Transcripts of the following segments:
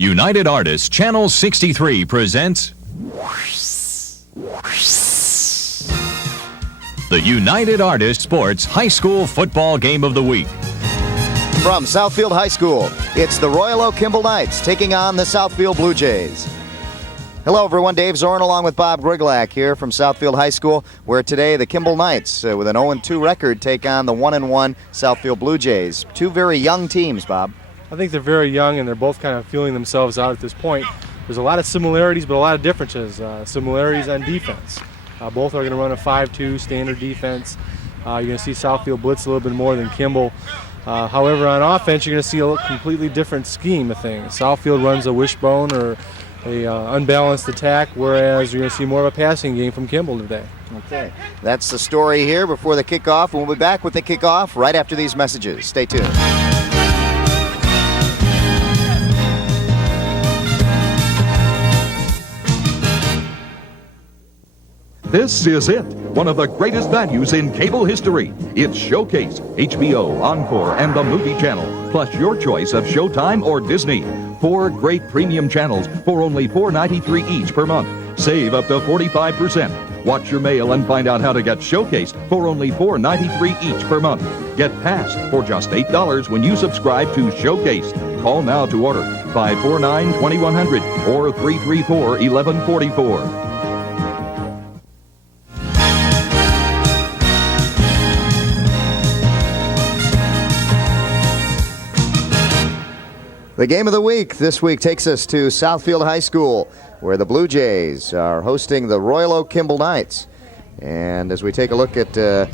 United Artists Channel 63 presents the United Artists Sports High School Football Game of the Week. From Southfield High School, it's the Royal Oak Kimball Knights taking on the Southfield Blue Jays. Hello everyone, Dave Zorn along with Bob Griglak here from Southfield High School, where today the Kimball Knights, with an 0-2 record, take on the 1-1 Southfield Blue Jays. Two very young teams, Bob. I think they're very young and they're both kind of feeling themselves out at this point. There's a lot of similarities but a lot of differences. Similarities on defense. Both are going to run a 5-2 standard defense. You're going to see Southfield blitz a little bit more than Kimball. However, on offense, you're going to see a completely different scheme of things. Southfield runs a wishbone or a unbalanced attack, whereas you're going to see more of a passing game from Kimball today. Okay, that's the story here before the kickoff. We'll be back with the kickoff right after these messages. Stay tuned. This is it, one of the greatest values in cable history. It's Showcase, HBO, Encore, and the Movie Channel, plus your choice of Showtime or Disney. 4 great premium channels for only $4.93 each per month. Save up to 45%. Watch your mail and find out how to get Showcase for only $4.93 each per month. Get Pass for just $8 when you subscribe to Showcase. Call now to order 549-2100 or 334-1144. The game of the week this week takes us to Southfield High School, where the Blue Jays are hosting the Royal Oak Kimball Knights. And as we take a look at the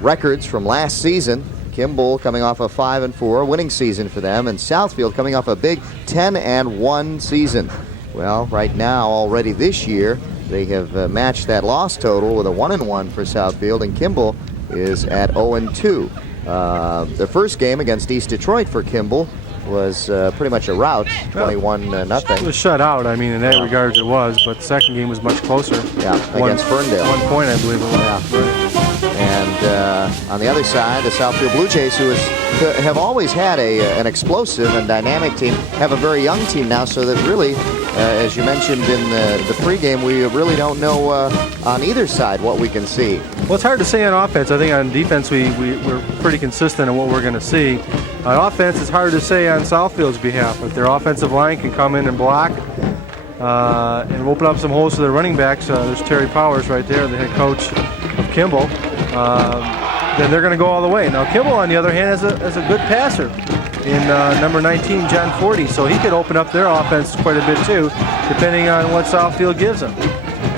records from last season, Kimball coming off a 5-4 winning season for them, and Southfield coming off a big 10-1 season. Well, right now, already this year, they have matched that loss total with a 1-1 for Southfield, and Kimball is at 0-2. The first game against East Detroit for Kimball was pretty much a rout, 21-0. It was shut out, I mean, in that regard it was, but the second game was much closer. Yeah, against Ferndale. 1 point, I believe it was. Yeah. And on the other side, the Southfield Blue Jays, who have always had an explosive and dynamic team, have a very young team now, so that really, as you mentioned in the pregame, we really don't know on either side what we can see. Well, it's hard to say on offense. I think on defense we're pretty consistent in what we're going to see. On offense, it's hard to say on Southfield's behalf. If their offensive line can come in and block and open up some holes for their running backs, there's Terry Powers right there, the head coach of Kimball, then they're going to go all the way. Now, Kimball, on the other hand, is a good passer in number 19, John Forty, so he could open up their offense quite a bit too, depending on what Southfield gives them.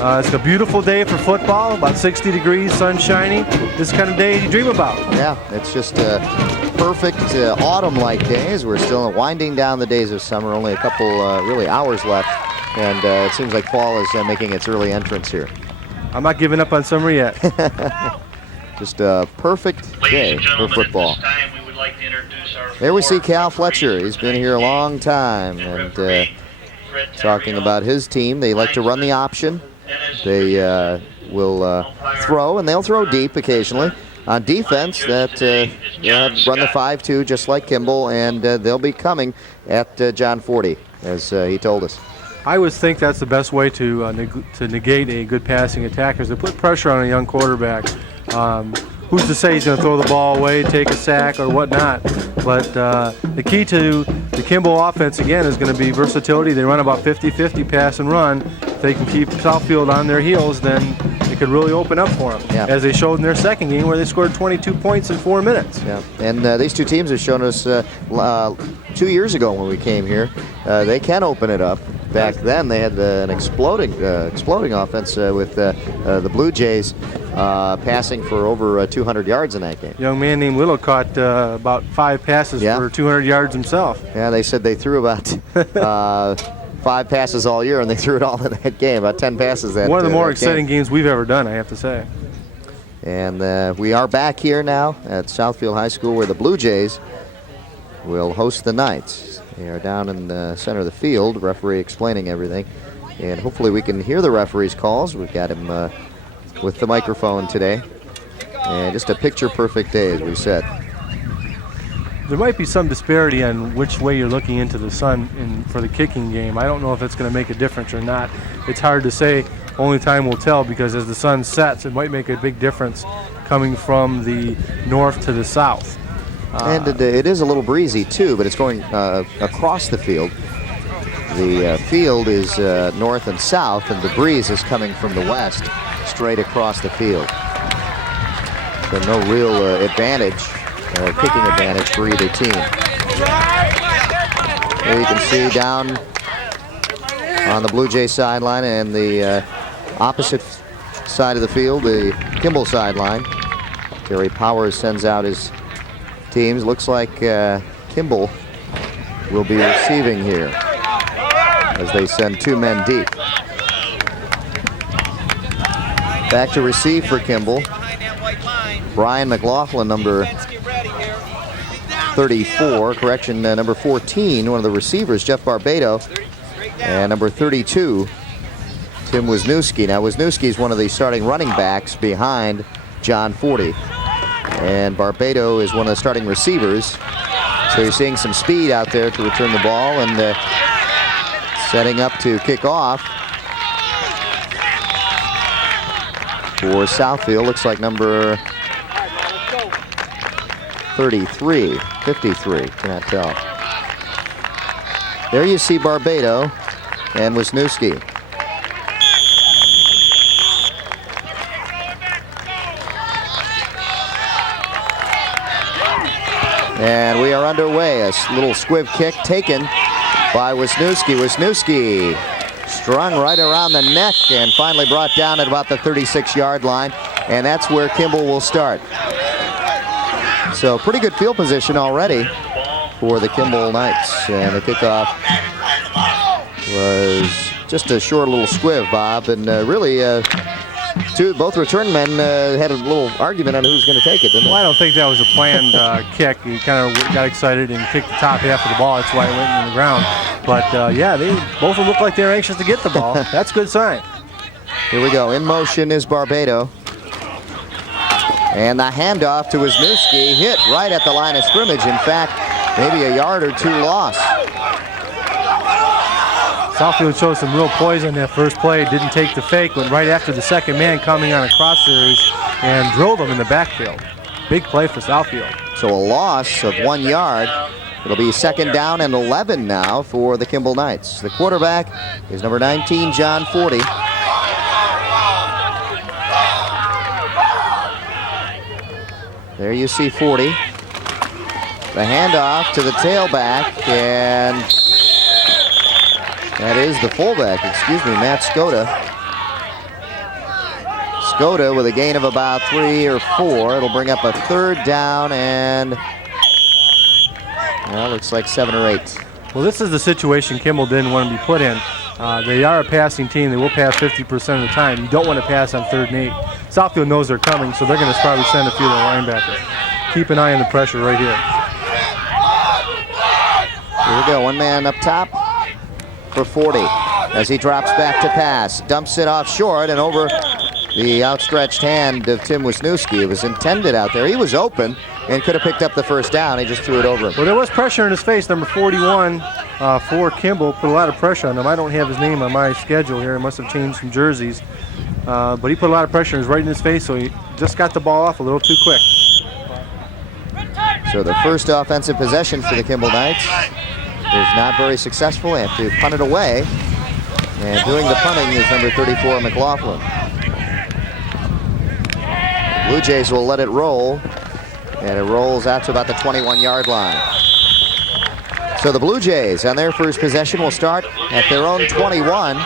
It's a beautiful day for football, about 60 degrees, sun shining. This kind of day you dream about. Yeah, it's just a perfect autumn-like days. We're still winding down the days of summer, only a couple really hours left, and it seems like fall is making its early entrance here. I'm not giving up on summer yet. Just a perfect day for football. There we see Cal Fletcher. He's been here a long time, and talking about his team. They like to run the option. They will throw, and they'll throw deep occasionally. On defense, that run the 5-2 just like Kimball, and they'll be coming at John Forty, as he told us. I always think that's the best way to negate a good passing attack, is to put pressure on a young quarterback. Who's to say he's going to throw the ball away, take a sack, or whatnot? But the key to the Kimball offense, again, is going to be versatility. They run about 50-50 pass and run. If they can keep Southfield on their heels, then it could really open up for them, as they showed in their second game, where they scored 22 points in 4 minutes. Yeah, and these two teams have shown us 2 years ago when we came here, they can open it up. Back then, they had an exploding offense with the Blue Jays passing for over 200 yards in that game. A young man named Little caught about 5 passes for 200 yards himself. Yeah, they said they threw about 5 passes all year, and they threw it all in that game, about 10 passes that One of the more exciting games we've ever done, I have to say. And we are back here now at Southfield High School, where the Blue Jays will host the Knights. They are down in the center of the field, referee explaining everything. And hopefully we can hear the referee's calls. We've got him with the microphone today. And just a picture-perfect day, as we said. there might be some disparity on which way you're looking into the sun for the kicking game. I don't know if it's going to make a difference or not. It's hard to say. Only time will tell, because as the sun sets, it might make a big difference coming from the north to the south. And it is a little breezy too, but it's going across the field. The field is north and south, and the breeze is coming from the west straight across the field. So no real advantage, kicking advantage for either team. There you can see down on the Blue Jay sideline and the opposite side of the field, the Kimball sideline. Terry Powers sends out his teams. Looks like Kimball will be receiving here as they send 2 men deep. Back to receive for Kimball. Brian McLaughlin, number 34, correction, number 14, one of the receivers, Jeff Barbado, and number 32, Tim Wisniewski. Now, Wisniewski is one of the starting running backs behind John Forty, and Barbado is one of the starting receivers. So you're seeing some speed out there to return the ball, and setting up to kick off for Southfield. Looks like number 33, 53, cannot tell. There you see Barbado and Wisniewski. And we are underway. A little squiv kick taken by Wisniewski. Wisniewski strung right around the neck and finally brought down at about the 36-yard line. And that's where Kimball will start. So pretty good field position already for the Kimball Knights. And the kickoff was just a short little squiv, Bob. And really, both return men had a little argument on who's going to take it, didn't they? Well, I don't think that was a planned kick. He kind of got excited and kicked the top half of the ball. That's why it went in the ground. But yeah, they both look like they're anxious to get the ball. That's a good sign. Here we go. In motion is Barbado. And the handoff to Wisniewski, hit right at the line of scrimmage. In fact, maybe a yard or two lost. Southfield showed some real poise on that first play. Didn't take the fake, went right after the second man coming on a cross series and drilled him in the backfield. Big play for Southfield. So a loss of 1 yard. It'll be 2nd down and 11 now for the Kimball Knights. The quarterback is number 19, John Forty. There you see 40. The handoff to the tailback, and that is the fullback, Matt Skoda. Skoda with a gain of about 3 or 4. It'll bring up a 3rd down and, well, looks like 7 or 8. Well, this is the situation Kimball didn't want to be put in. They are a passing team. They will pass 50% of the time. You don't want to pass on 3rd and 8. Southfield knows they're coming, so they're going to probably send a few of their linebackers. Keep an eye on the pressure right here. Here we go, one man up top for 40 as he drops back to pass. Dumps it off short and over the outstretched hand of Tim Wisniewski. It was intended out there. He was open and could have picked up the 1st down. He just threw it over him. Well, there was pressure in his face. Number 41 for Kimball put a lot of pressure on him. I don't have his name on my schedule here. He must have changed some jerseys. But he put a lot of pressure right in his face, so he just got the ball off a little too quick. So the first offensive possession for the Kimball Knights is not very successful. They have to punt it away. And doing the punting is number 34, McLaughlin. The Blue Jays will let it roll. And it rolls out to about the 21-yard line. So the Blue Jays on their first possession will start at their own 21.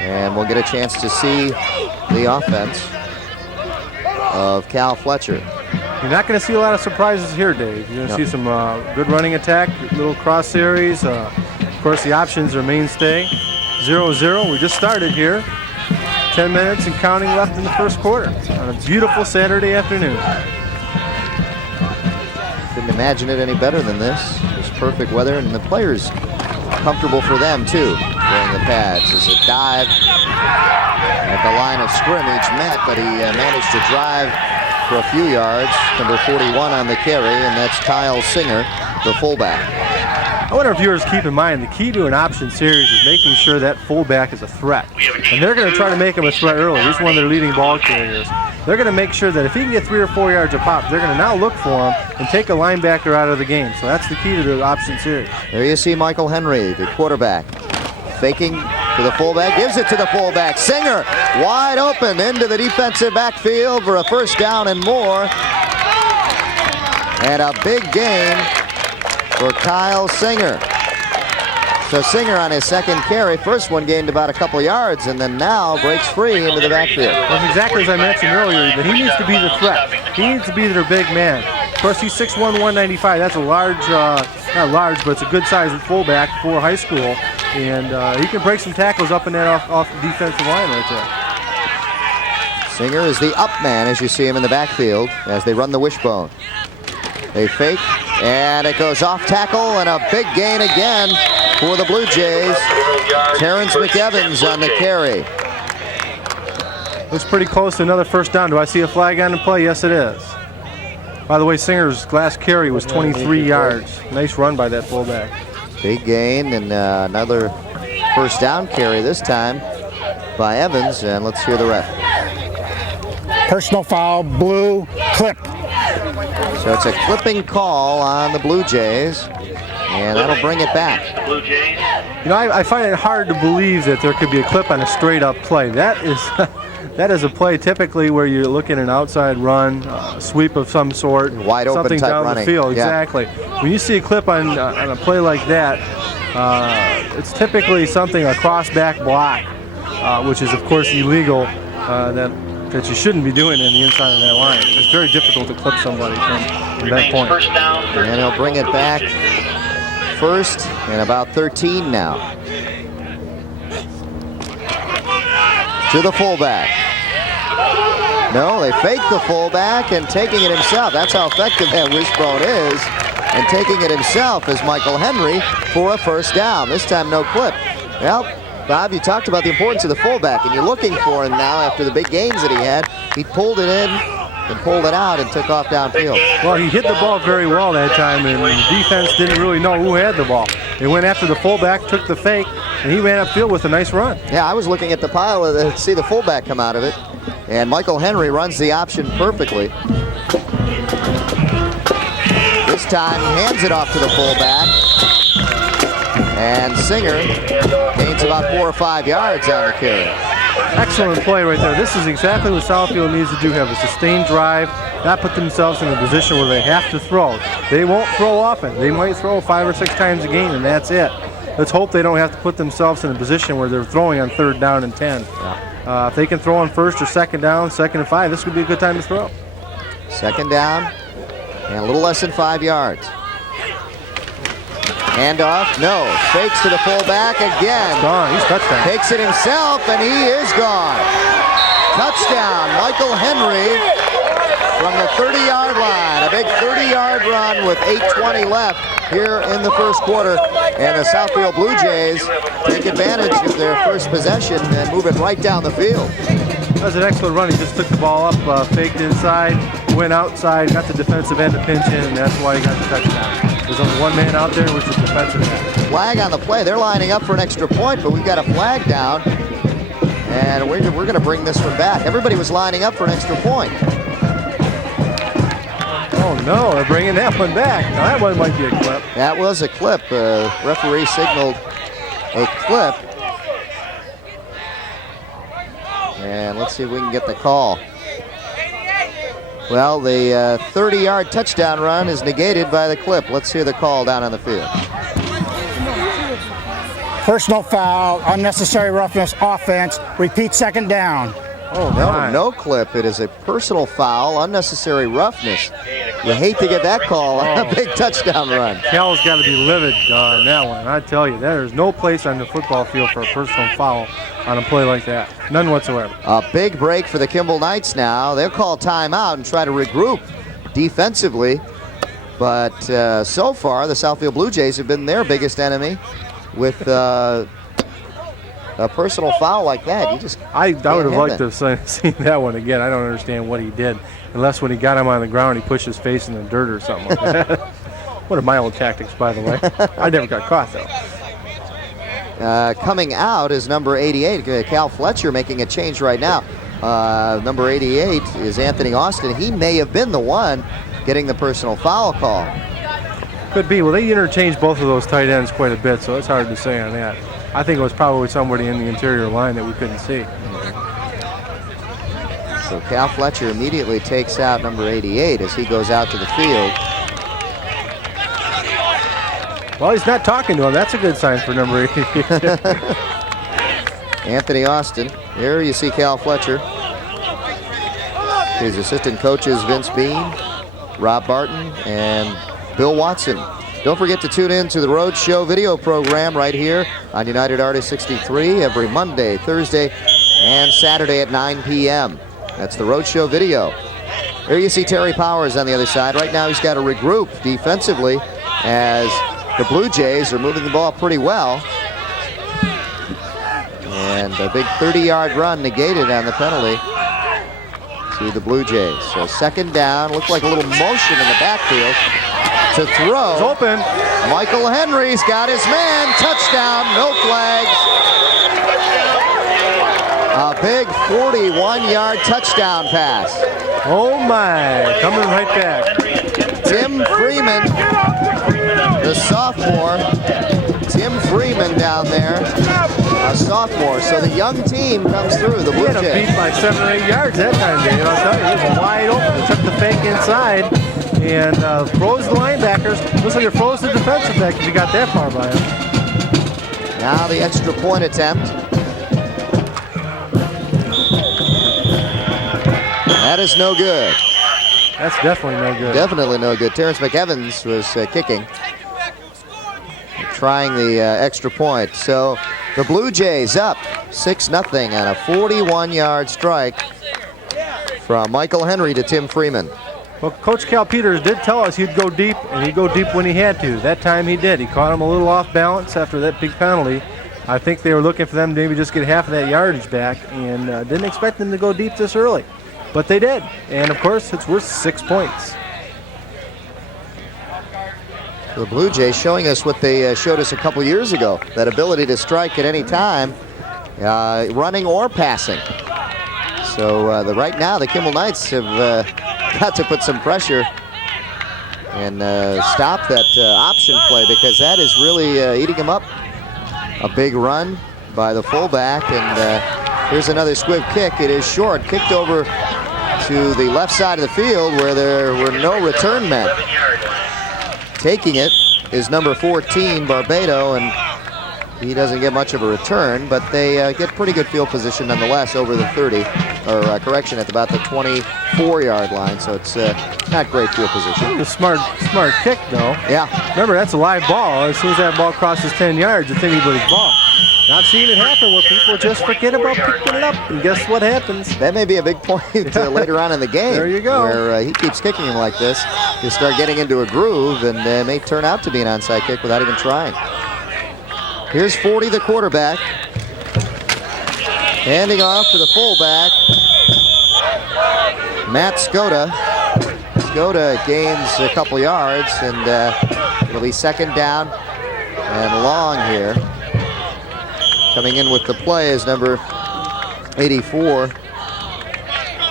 And we'll get a chance to see the offense of Cal Fletcher. You're not going to see a lot of surprises here, Dave. You're going to see some good running attack, little cross series. Of course, the options are mainstay. 0-0. We just started here. 10 minutes and counting left in the first quarter on a beautiful Saturday afternoon. Couldn't imagine it any better than this. Just perfect weather, and the players comfortable for them too. Wearing the pads as a dive at the line of scrimmage met, but he managed to drive for a few yards. Number 41 on the carry, and that's Kyle Singer, the fullback. I wonder if viewers keep in mind the key to an option series is making sure that fullback is a threat. And they're going to try to make him a threat early. He's one of their leading ball carriers. They're going to make sure that if he can get 3 or 4 yards a pop, they're going to now look for him and take a linebacker out of the game. So that's the key to the option series. There you see Michael Henry, the quarterback, faking to the fullback, gives it to the fullback. Singer wide open into the defensive backfield for a first down and more. And a big gain for Kyle Singer. So Singer on his second carry, first one gained about a couple yards, and then now breaks free into the backfield. That's exactly as I mentioned earlier, that he needs to be the threat. He needs to be their big man. Of course, he's 6'1", 195. That's a large, not large, but it's a good size fullback for high school. And he can break some tackles up and down off the defensive line right there. Singer is the up man as you see him in the backfield as they run the wishbone. They fake, and it goes off tackle, and a big gain again for the Blue Jays. Terrence McEvans on the carry. Looks pretty close to another first down. Do I see a flag on the play? Yes, it is. By the way, Singer's last carry was 23 yards. Nice run by that fullback. Big gain, and another first down carry this time by Evans, and let's hear the ref. Personal foul, blue, clip. So it's a clipping call on the Blue Jays, and that'll bring it back. You know, I find it hard to believe that there could be a clip on a straight-up play. That is that is a play typically where you're looking at an outside run, sweep of some sort, wide open something type down running. the field. Yeah. Exactly. When you see a clip on a play like that, it's typically something a cross-back block, which is of course illegal. That you shouldn't be doing in the inside of that line. It's very difficult to clip somebody from that point. And he'll bring it back first and about 13 now. To the fullback. No, they fake the fullback and taking it himself. That's how effective that wishbone is. And taking it himself is Michael Henry for a first down. This time no clip. Well, Bob, you talked about the importance of the fullback, and you're looking for him now after the big gains that he had. He pulled it in and pulled it out and took off downfield. Well, he hit the ball very well that time, and the defense didn't really know who had the ball. They went after the fullback, took the fake, and he ran upfield with a nice run. Yeah, I was looking at the pile to see the fullback come out of it, and Michael Henry runs the option perfectly. This time, hands it off to the fullback. And Singer gains about 4 or 5 yards on the carry. Excellent play right there. This is exactly what Southfield needs to do, have a sustained drive, not put themselves in a position where they have to throw. They won't throw often. They might throw 5 or 6 times a game, and that's it. Let's hope they don't have to put themselves in a position where they're throwing on 3rd down and 10. Yeah. If they can throw on 1st or 2nd down, 2nd and 5, this would be a good time to throw. 2nd down and a little less than 5 yards. Handoff, no. Fakes to the fullback again. Gone, he's touchdown. Takes it himself, and he is gone. Touchdown, Michael Henry from the 30-yard line. A big 30-yard run with 8:20 left here in the first quarter. And the Southfield Blue Jays take advantage of their first possession and move it right down the field. That was an excellent run. He just took the ball up, faked inside, went outside, got the defensive end to pinch in, and that's why he got the touchdown. There's only one man out there, which is defensive end. Flag on the play. They're lining up for an extra point, but we've got a flag down, and we're going to bring this one back. Everybody was lining up for an extra point. Oh no, they're bringing that one back. Now that one might be a clip. That was a clip. Referee signaled a clip. And let's see if we can get the call. Well, the 30-yard touchdown run is negated by the clip. Let's hear the call down on the field. Personal foul, unnecessary roughness, offense, repeat 2nd down. Oh, No clip. It is a personal foul, unnecessary roughness. You hate to get that call on a big touchdown run. Cal's got to be livid on that one. I tell you, there's no place on the football field for a personal foul on a play like that. None whatsoever. A big break for the Kimball Knights now. They'll call timeout and try to regroup defensively. But so far, the Southfield Blue Jays have been their biggest enemy with a personal foul like that. I would have liked to have seen that one again. I don't understand what he did. unless when he got him on the ground, he pushed his face in the dirt or something like that. What are my old tactics, by the way? I never got caught, though. Coming out is number 88, Cal Fletcher, making a change right now. Number 88 is Anthony Austin. He may have been the one getting the personal foul call. Could be. Well, they interchanged both of those tight ends quite a bit, so it's hard to say on that. I think it was probably somebody in the interior line that we couldn't see. So Cal Fletcher immediately takes out number 88 as he goes out to the field. Well, he's not talking to him. That's a good sign for number 88. Anthony Austin. Here you see Cal Fletcher. His assistant coaches Vince Bean, Rob Barton, and Bill Watson. Don't forget to tune in to the Roadshow video program right here on United Artists 63 every Monday, Thursday, and Saturday at 9 p.m. That's the Roadshow video. Here you see Terry Powers on the other side. Right now he's got to regroup defensively as the Blue Jays are moving the ball pretty well. And a big 30-yard run negated on the penalty to the Blue Jays. So second down, looked like a little motion in the backfield to throw. It's open. Michael Henry's got his man. Touchdown, no flags. A big 41-yard touchdown pass. Oh my, coming right back. Tim Freeman, the sophomore. Tim Freeman down there, a sophomore. So the young team comes through, the Blue He had him Jays. beat by 7 or 8 yards that time, Dave. I'll tell you, he was wide open. He took the fake inside and froze the linebackers. Looks like it froze the defensive back if he got that far by him. Now the extra point attempt. That is no good. That's definitely no good. Definitely no good. Terrence McEvans was kicking, trying the extra point. So the Blue Jays up 6-0 on a 41-yard strike from Michael Henry to Tim Freeman. Well, Coach Cal Peters did tell us he'd go deep, and he'd go deep when he had to. That time he did. He caught him a little off balance after that big penalty. I think they were looking for them to maybe just get half of that yardage back, and didn't expect them to go deep this early. But they did, and of course, it's worth 6 points. The Blue Jays showing us what they showed us a couple years ago, that ability to strike at any time, running or passing. So right now, the Kimball Knights have got to put some pressure and stop that option play, because that is really eating them up. A big run by the fullback, and here's another squib kick. It is short, kicked over to the left side of the field where there were no return men. Taking it is number 14, Barbado, and he doesn't get much of a return, but they get pretty good field position nonetheless over the 30, or correction, at about the 24-yard line, so it's not great field position. A smart kick, though. Yeah. Remember, that's a live ball. As soon as that ball crosses 10 yards, it's anybody's ball. I've seen it happen where people just forget about picking it up, and guess what happens? That may be a big point later on in the game. There you go. Where he keeps kicking him like this. He'll start getting into a groove, and may turn out to be an onside kick without even trying. Here's 40, the quarterback. Handing off to the fullback, Matt Skoda. Skoda gains a couple yards, and it'll be second down and long here. Coming in with the play is number 84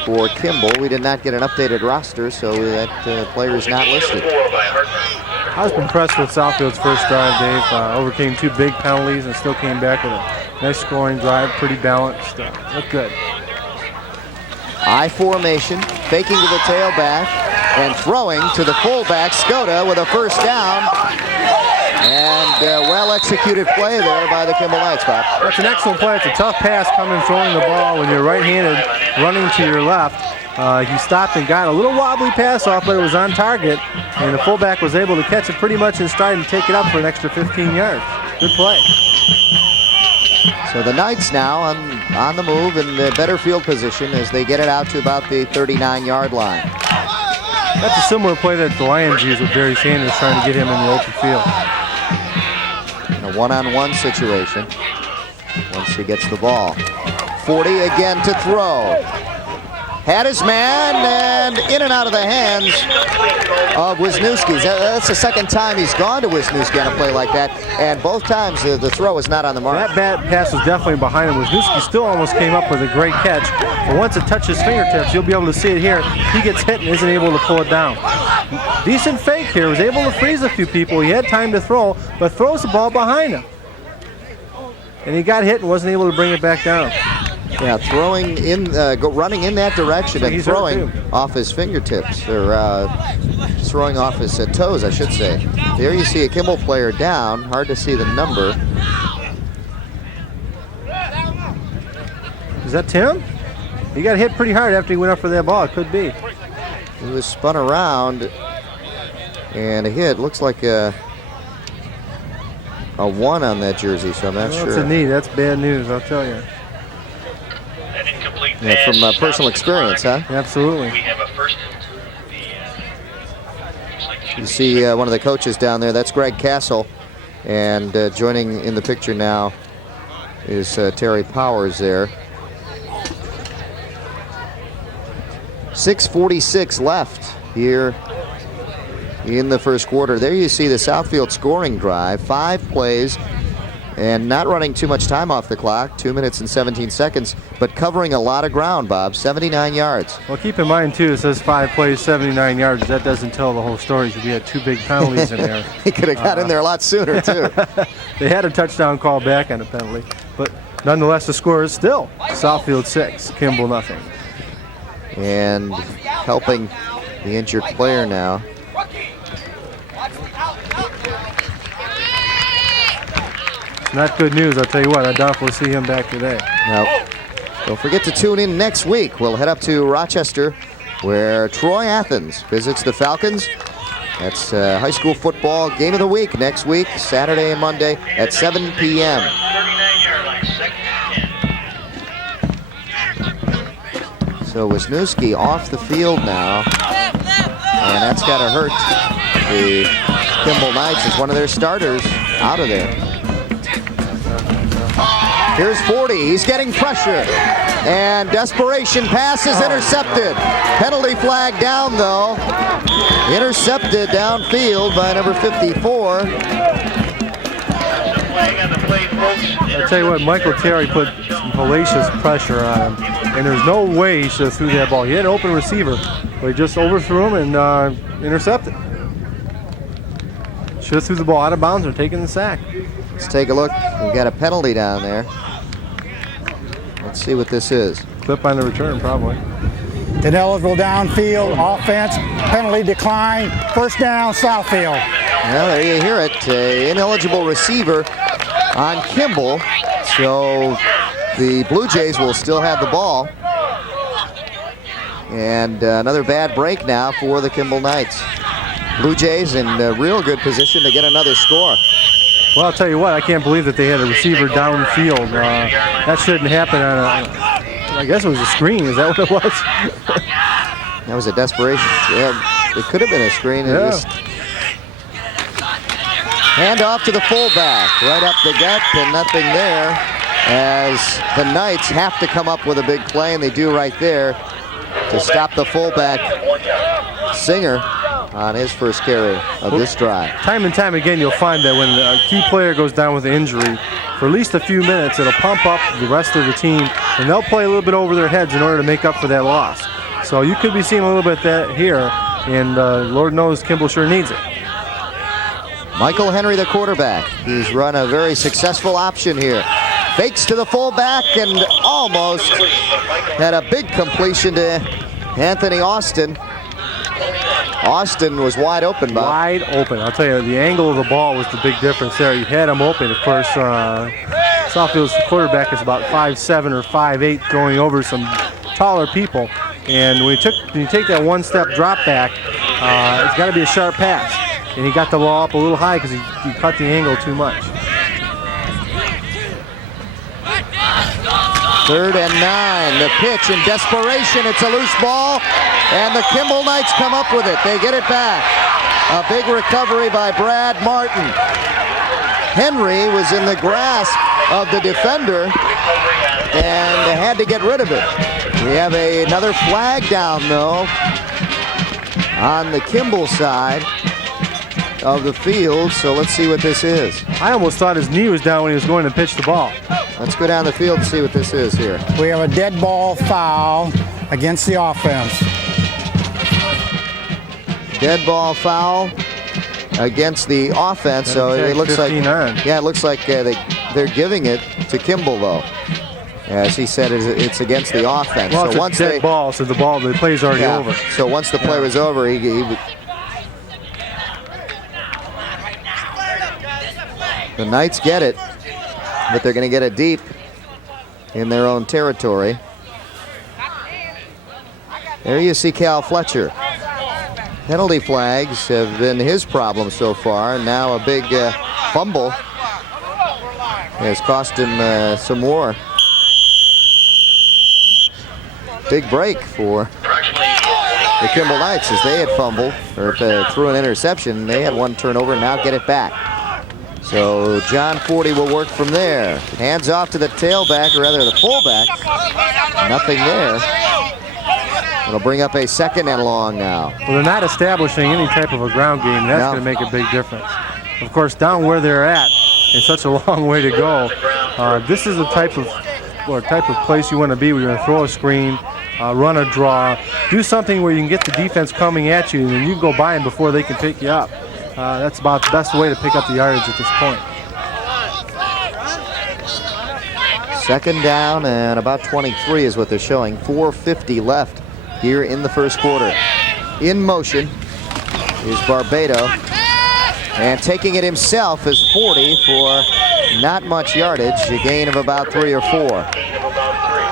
for Kimball. We did not get an updated roster, so that player is not listed. I was impressed with Southfield's first drive, Dave. Overcame 2 big penalties and still came back with a nice scoring drive, pretty balanced. Looked good. I formation, faking to the tailback, and throwing to the fullback, Skoda, with a first down. And well-executed play there by the Kimball Knights, Bob. That's an excellent play. It's a tough pass coming, throwing the ball when you're right-handed, running to your left. He stopped and got a little wobbly pass off, but it was on target, and the fullback was able to catch it pretty much in stride and take it up for an extra 15 yards. Good play. So the Knights now on the move in the better field position as they get it out to about the 39-yard line. That's a similar play that the Lions used with Barry Sanders trying to get him in the open field. In a one-on-one situation once he gets the ball. 40 again to throw. had his man, and in and out of the hands of Wisniewski. That's the second time he's gone to Wisniewski on a play like that, and both times the throw is not on the mark. That bad pass was definitely behind him. Wisniewski still almost came up with a great catch, but once it touches fingertips, you'll be able to see it here. He gets hit and isn't able to pull it down. Decent fake here, was able to freeze a few people. He had time to throw, but throws the ball behind him. And he got hit and wasn't able to bring it back down. Yeah, throwing in, running in that direction and throwing off his fingertips, or throwing off his toes, I should say. There you see a Kimball player down. Hard to see the number. Is that Tim? He got hit pretty hard after he went up for that ball. It could be. He was spun around and a hit. Looks like a 1 on that jersey, so I'm not sure. That's a knee. That's bad news, I'll tell you. Yeah, from personal experience, huh? Absolutely. You see one of the coaches down there. That's Greg Castle. And joining in the picture now is Terry Powers there. 6:46 left here in the first quarter. There you see the Southfield scoring drive. 5 plays and not running too much time off the clock. 2 minutes and 17 seconds, but covering a lot of ground, Bob. 79 yards. Well, keep in mind, too, it says 5 plays, 79 yards. That doesn't tell the whole story. We had 2 big penalties in there. He could have got in there a lot sooner, too. They had a touchdown call back on a penalty, but nonetheless, the score is still Southfield 6, Kimball nothing. And helping the injured player now. Not good news, I'll tell you what. I doubt we'll see him back today. Nope. Don't forget to tune in next week. We'll head up to Rochester, where Troy Athens visits the Falcons. That's high school football game of the week next week, Saturday and Monday at 7 p.m. So Wisniewski off the field now, and that's got to hurt the Kimball Knights as one of their starters out of there. Here's 40, he's getting pressure, and desperation pass is intercepted. Penalty flag down though. Intercepted downfield by number 54. I'll tell you what, Michael Terry put some hellacious pressure on him, and there's no way he should have threw that ball. He had an open receiver, but he just overthrew him and intercepted. Should have threw the ball out of bounds or taken the sack. Let's take a look. We've got a penalty down there. Let's see what this is. Clip on the return, probably. Ineligible downfield, offense, penalty decline, first down, Southfield. Well, there you hear it. Ineligible receiver on Kimball. So the Blue Jays will still have the ball. And another bad break now for the Kimball Knights. Blue Jays in a real good position to get another score. Well, I'll tell you what, I can't believe that they had a receiver downfield. That shouldn't happen on I guess it was a screen. Is that what it was? That was a desperation. Yeah, it could have been a screen. Yeah. Just hand off to the fullback. Right up the gut and nothing there, as the Knights have to come up with a big play, and they do right there to stop the fullback, Singer, on his first carry of this drive. Time and time again, you'll find that when a key player goes down with an injury, for at least a few minutes, it'll pump up the rest of the team, and they'll play a little bit over their heads in order to make up for that loss. So you could be seeing a little bit of that here, and Lord knows Kimball sure needs it. Michael Henry, the quarterback. He's run a very successful option here. Fakes to the fullback and almost had a big completion to Anthony Austin. Austin was wide open, Bob. Wide open. I'll tell you, the angle of the ball was the big difference there. You had him open. Of course, Southfield's quarterback is about 5'7" or 5'8", throwing over some taller people. And when you take that one-step drop back, it's got to be a sharp pass. And he got the ball up a little high because he cut the angle too much. 3rd and 9. The pitch in desperation. It's a loose ball, and the Kimball Knights come up with it. They get it back. A big recovery by Brad Martin. Henry was in the grasp of the defender and had to get rid of it. We have another flag down, though, on the Kimball side of the field, so let's see what this is. I almost thought his knee was down when he was going to pitch the ball. Let's go down the field and see what this is here. We have a dead ball foul against the offense. Dead ball foul against the offense, so it looks like, yeah, it looks like they're giving it to Kimball, though. As he said, it's against the offense. Well, so once it's a dead ball, so the play's already over. So once the play was over, the Knights get it, but they're going to get it deep in their own territory. There you see Cal Fletcher. Penalty flags have been his problem so far, and now a big fumble has cost him some more. Big break for the Kimball Knights as they had fumbled, or threw an interception. They had one turnover, now get it back. So John Forty will work from there. Hands off to the tailback, or rather the fullback. Nothing there. It'll bring up a 2nd and long now. Well, they're not establishing any type of a ground game. That's going to make a big difference. Of course, down where they're at, it's such a long way to go. This is the type of place you want to be. We're going to throw a screen, run a draw, do something where you can get the defense coming at you, and then you go by them before they can pick you up. That's about the best way to pick up the yardage at this point. 2nd down and about 23 is what they're showing. 4:50 left here in the first quarter. In motion is Barbado, and taking it himself is 40 for not much yardage, a gain of about 3 or 4.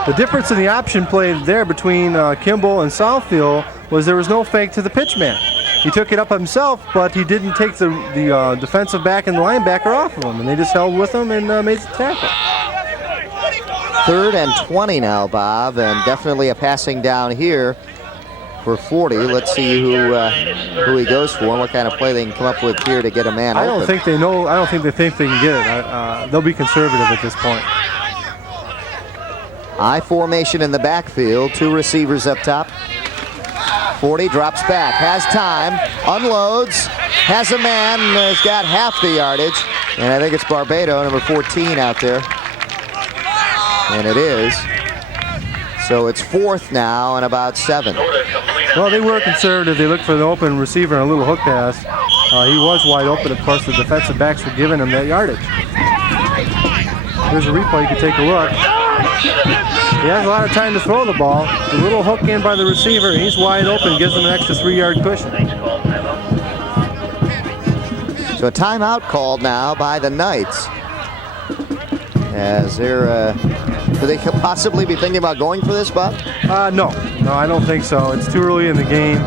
The difference in the option play there between Kimball and Southfield was there was no fake to the pitch man. He took it up himself, but he didn't take the defensive back and the linebacker off of him, and they just held with him and made the tackle. 3rd and 20 now, Bob, and definitely a passing down here for 40. Let's see who he goes for and what kind of play they can come up with here to get a man open. I don't think they think they can get it. They'll be conservative at this point. I formation in the backfield, 2 receivers up top. 40 drops back, has time, unloads, has a man, has got half the yardage, and I think it's Barbado, number 14 out there. And it is. So it's 4th now and about 7. Well, they were conservative. They looked for the open receiver and a little hook pass. He was wide open. Of course, the defensive backs were giving him that yardage. Here's a replay. You can take a look. He has a lot of time to throw the ball. The little hook in by the receiver. He's wide open. Gives him an extra 3-yard cushion. So a timeout called now by the Knights. As they're, could they possibly be thinking about going for this, Bob? No, I don't think so. It's too early in the game.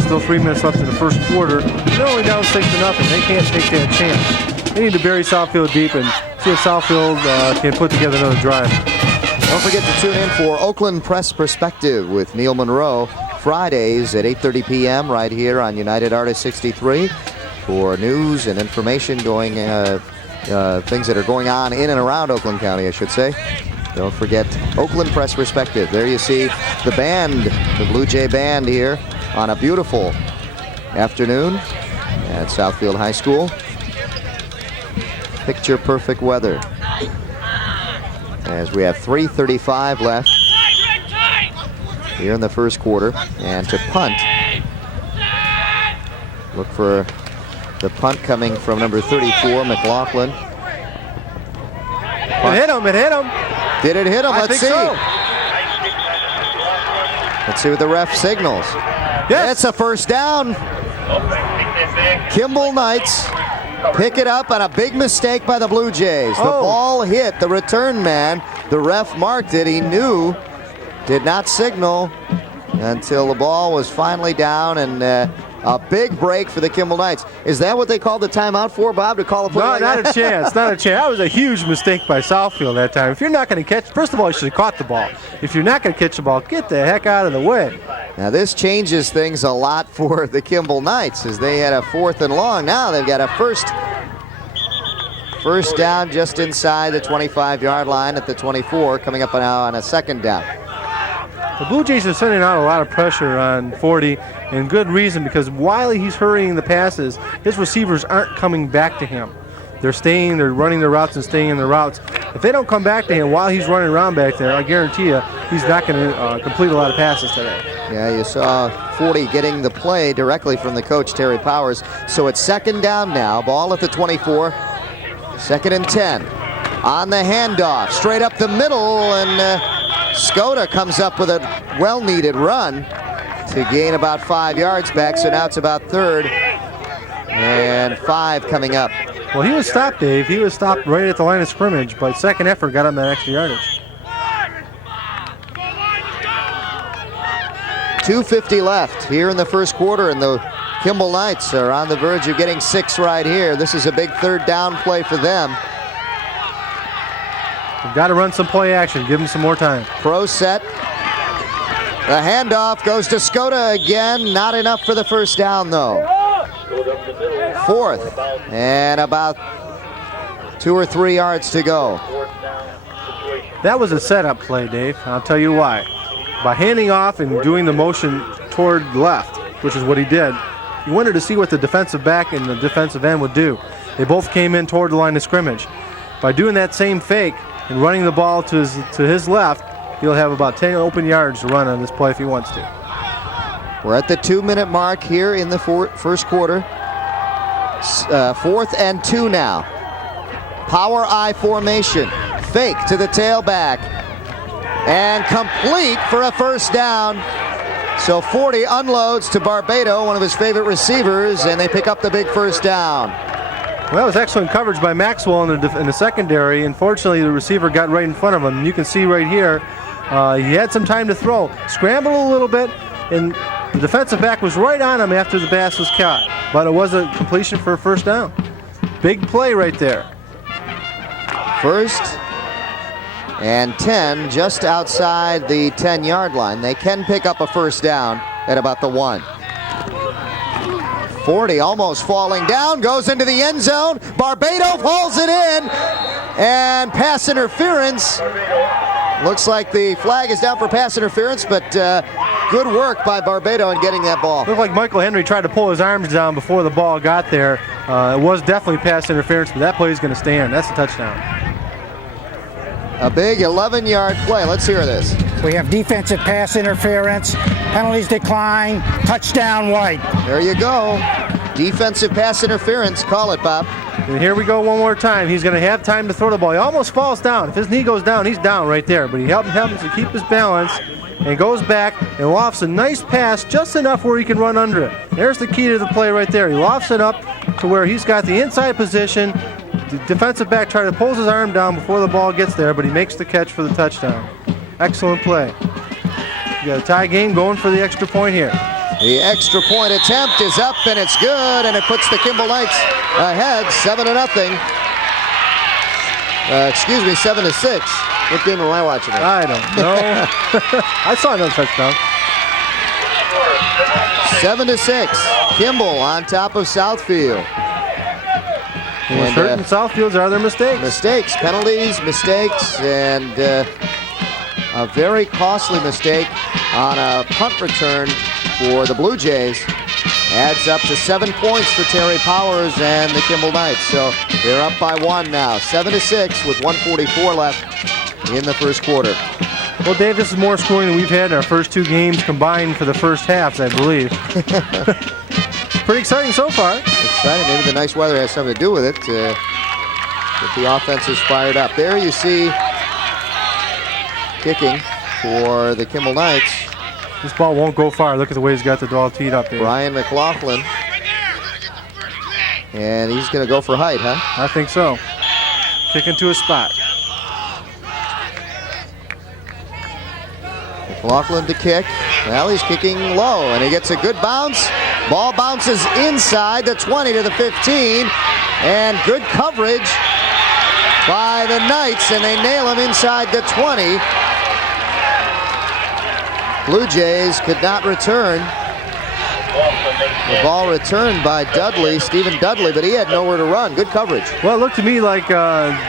Still 3 minutes left in the first quarter. They're only down 6-0. They can't take that chance. They need to bury Southfield deep and see if Southfield can put together another drive. Don't forget to tune in for Oakland Press Perspective with Neil Monroe, Fridays at 8:30 p.m. right here on United Artist 63 for news and information going, things that are going on in and around Oakland County, I should say. Don't forget Oakland Press Perspective. There you see the band, the Blue Jay Band here on a beautiful afternoon at Southfield High School. Picture perfect weather. As we have 3:35 left here in the first quarter. And to punt, look for the punt coming from number 34, McLaughlin. It hit him, it hit him. Did it hit him? Let's see. So. Let's see what the ref signals. Yes. It's a first down. Kimball Knights pick it up on a big mistake by the Blue Jays. The ball hit the return man. The ref marked it. He knew, did not signal until the ball was finally down, and a big break for the Kimball Knights. Is that what they called the timeout for, Bob, to call a play? No, not a chance, not a chance. That was a huge mistake by Southfield that time. If you're not going to catch, first of all, you should have caught the ball. If you're not going to catch the ball, get the heck out of the way. Now this changes things a lot for the Kimball Knights, as they had a 4th and long. Now they've got a first down just inside the 25-yard line at the 24, coming up now on a 2nd down. The Blue Jays are sending out a lot of pressure on 40, and good reason, because while he's hurrying the passes, his receivers aren't coming back to him. They're running their routes and staying in their routes. If they don't come back to him while he's running around back there, I guarantee you he's not going to complete a lot of passes today. Yeah, you saw 40 getting the play directly from the coach, Terry Powers. So it's second down now, ball at the 24, second and 10. On the handoff, straight up the middle, and Skoda comes up with a well-needed run to gain about 5 yards back, so now it's about third and 5 coming up. Well, he was stopped, Dave. He was stopped right at the line of scrimmage, but second effort got him that extra yardage. 2:50 left here in the first quarter, and the Kimball Knights are on the verge of getting 6 right here. This is a big third down play for them. We've got to run some play action. Give him some more time. Pro set. The handoff goes to Skoda again. Not enough for the first down, though. Fourth, and about 2 or 3 yards to go. That was a setup play, Dave. I'll tell you why. By handing off and doing the motion toward left, which is what he did, he wanted to see what the defensive back and the defensive end would do. They both came in toward the line of scrimmage. By doing that same fake and running the ball to his left, he'll have about 10 open yards to run on this play if he wants to. We're at the 2-minute mark here in the first quarter. 4th and 2 now. Power I formation. Fake to the tailback. And complete for a first down. So 40 unloads to Barbado, one of his favorite receivers, and they pick up the big first down. Well, that was excellent coverage by Maxwell in the secondary. Unfortunately, the receiver got right in front of him. You can see right here, he had some time to throw. Scrambled a little bit, and the defensive back was right on him after the pass was caught. But it was a completion for a first down. Big play right there. First and 10, just outside the 10-yard line. They can pick up a first down at about the 1. 40 almost falling down, goes into the end zone. Barbado falls it in, and pass interference. Looks like the flag is down for pass interference, but good work by Barbado in getting that ball. Looked like Michael Henry tried to pull his arms down before the ball got there. It was definitely pass interference, but that play is going to stand. That's a touchdown. A big 11-yard play. Let's hear this. We have defensive pass interference, penalties decline, touchdown White. There you go. Defensive pass interference. Call it, Bob. And here we go one more time. He's going to have time to throw the ball. He almost falls down. If his knee goes down, he's down right there. But he helps to keep his balance and goes back and lofts a nice pass just enough where he can run under it. There's the key to the play right there. He lofts it up to where he's got the inside position. The defensive back tried to pull his arm down before the ball gets there, but he makes the catch for the touchdown. Excellent play. You got a tie game going for the extra point here. The extra point attempt is up, and it's good, and it puts the Kimball Knights ahead 7-0. 7-6. What game am I watching? I don't know. I saw another touchdown. 7-6. Kimball on top of Southfield. What's hurting Southfield's are their mistakes. Mistakes, penalties, mistakes, and a very costly mistake on a punt return for the Blue Jays. Adds up to 7 points for Terry Powers and the Kimball Knights. So they're up by 1 now, 7-6 with 1:44 left in the first quarter. Well, Dave, this is more scoring than we've had in our first 2 games combined for the first halves, I believe. Pretty exciting so far. Exciting. Maybe the nice weather has something to do with it. Get the offense is fired up. There you see kicking for the Kimball Knights. This ball won't go far. Look at the way he's got the ball teed up there. Brian McLaughlin. And he's going to go for height, huh? I think so. Kicking to a spot. McLaughlin to kick. Well, he's kicking low, and he gets a good bounce. Ball bounces inside the 20 to the 15, and good coverage by the Knights, and they nail him inside the 20. Blue Jays could not return. The ball returned by Dudley, Stephen Dudley, but he had nowhere to run. Good coverage. Well, it looked to me like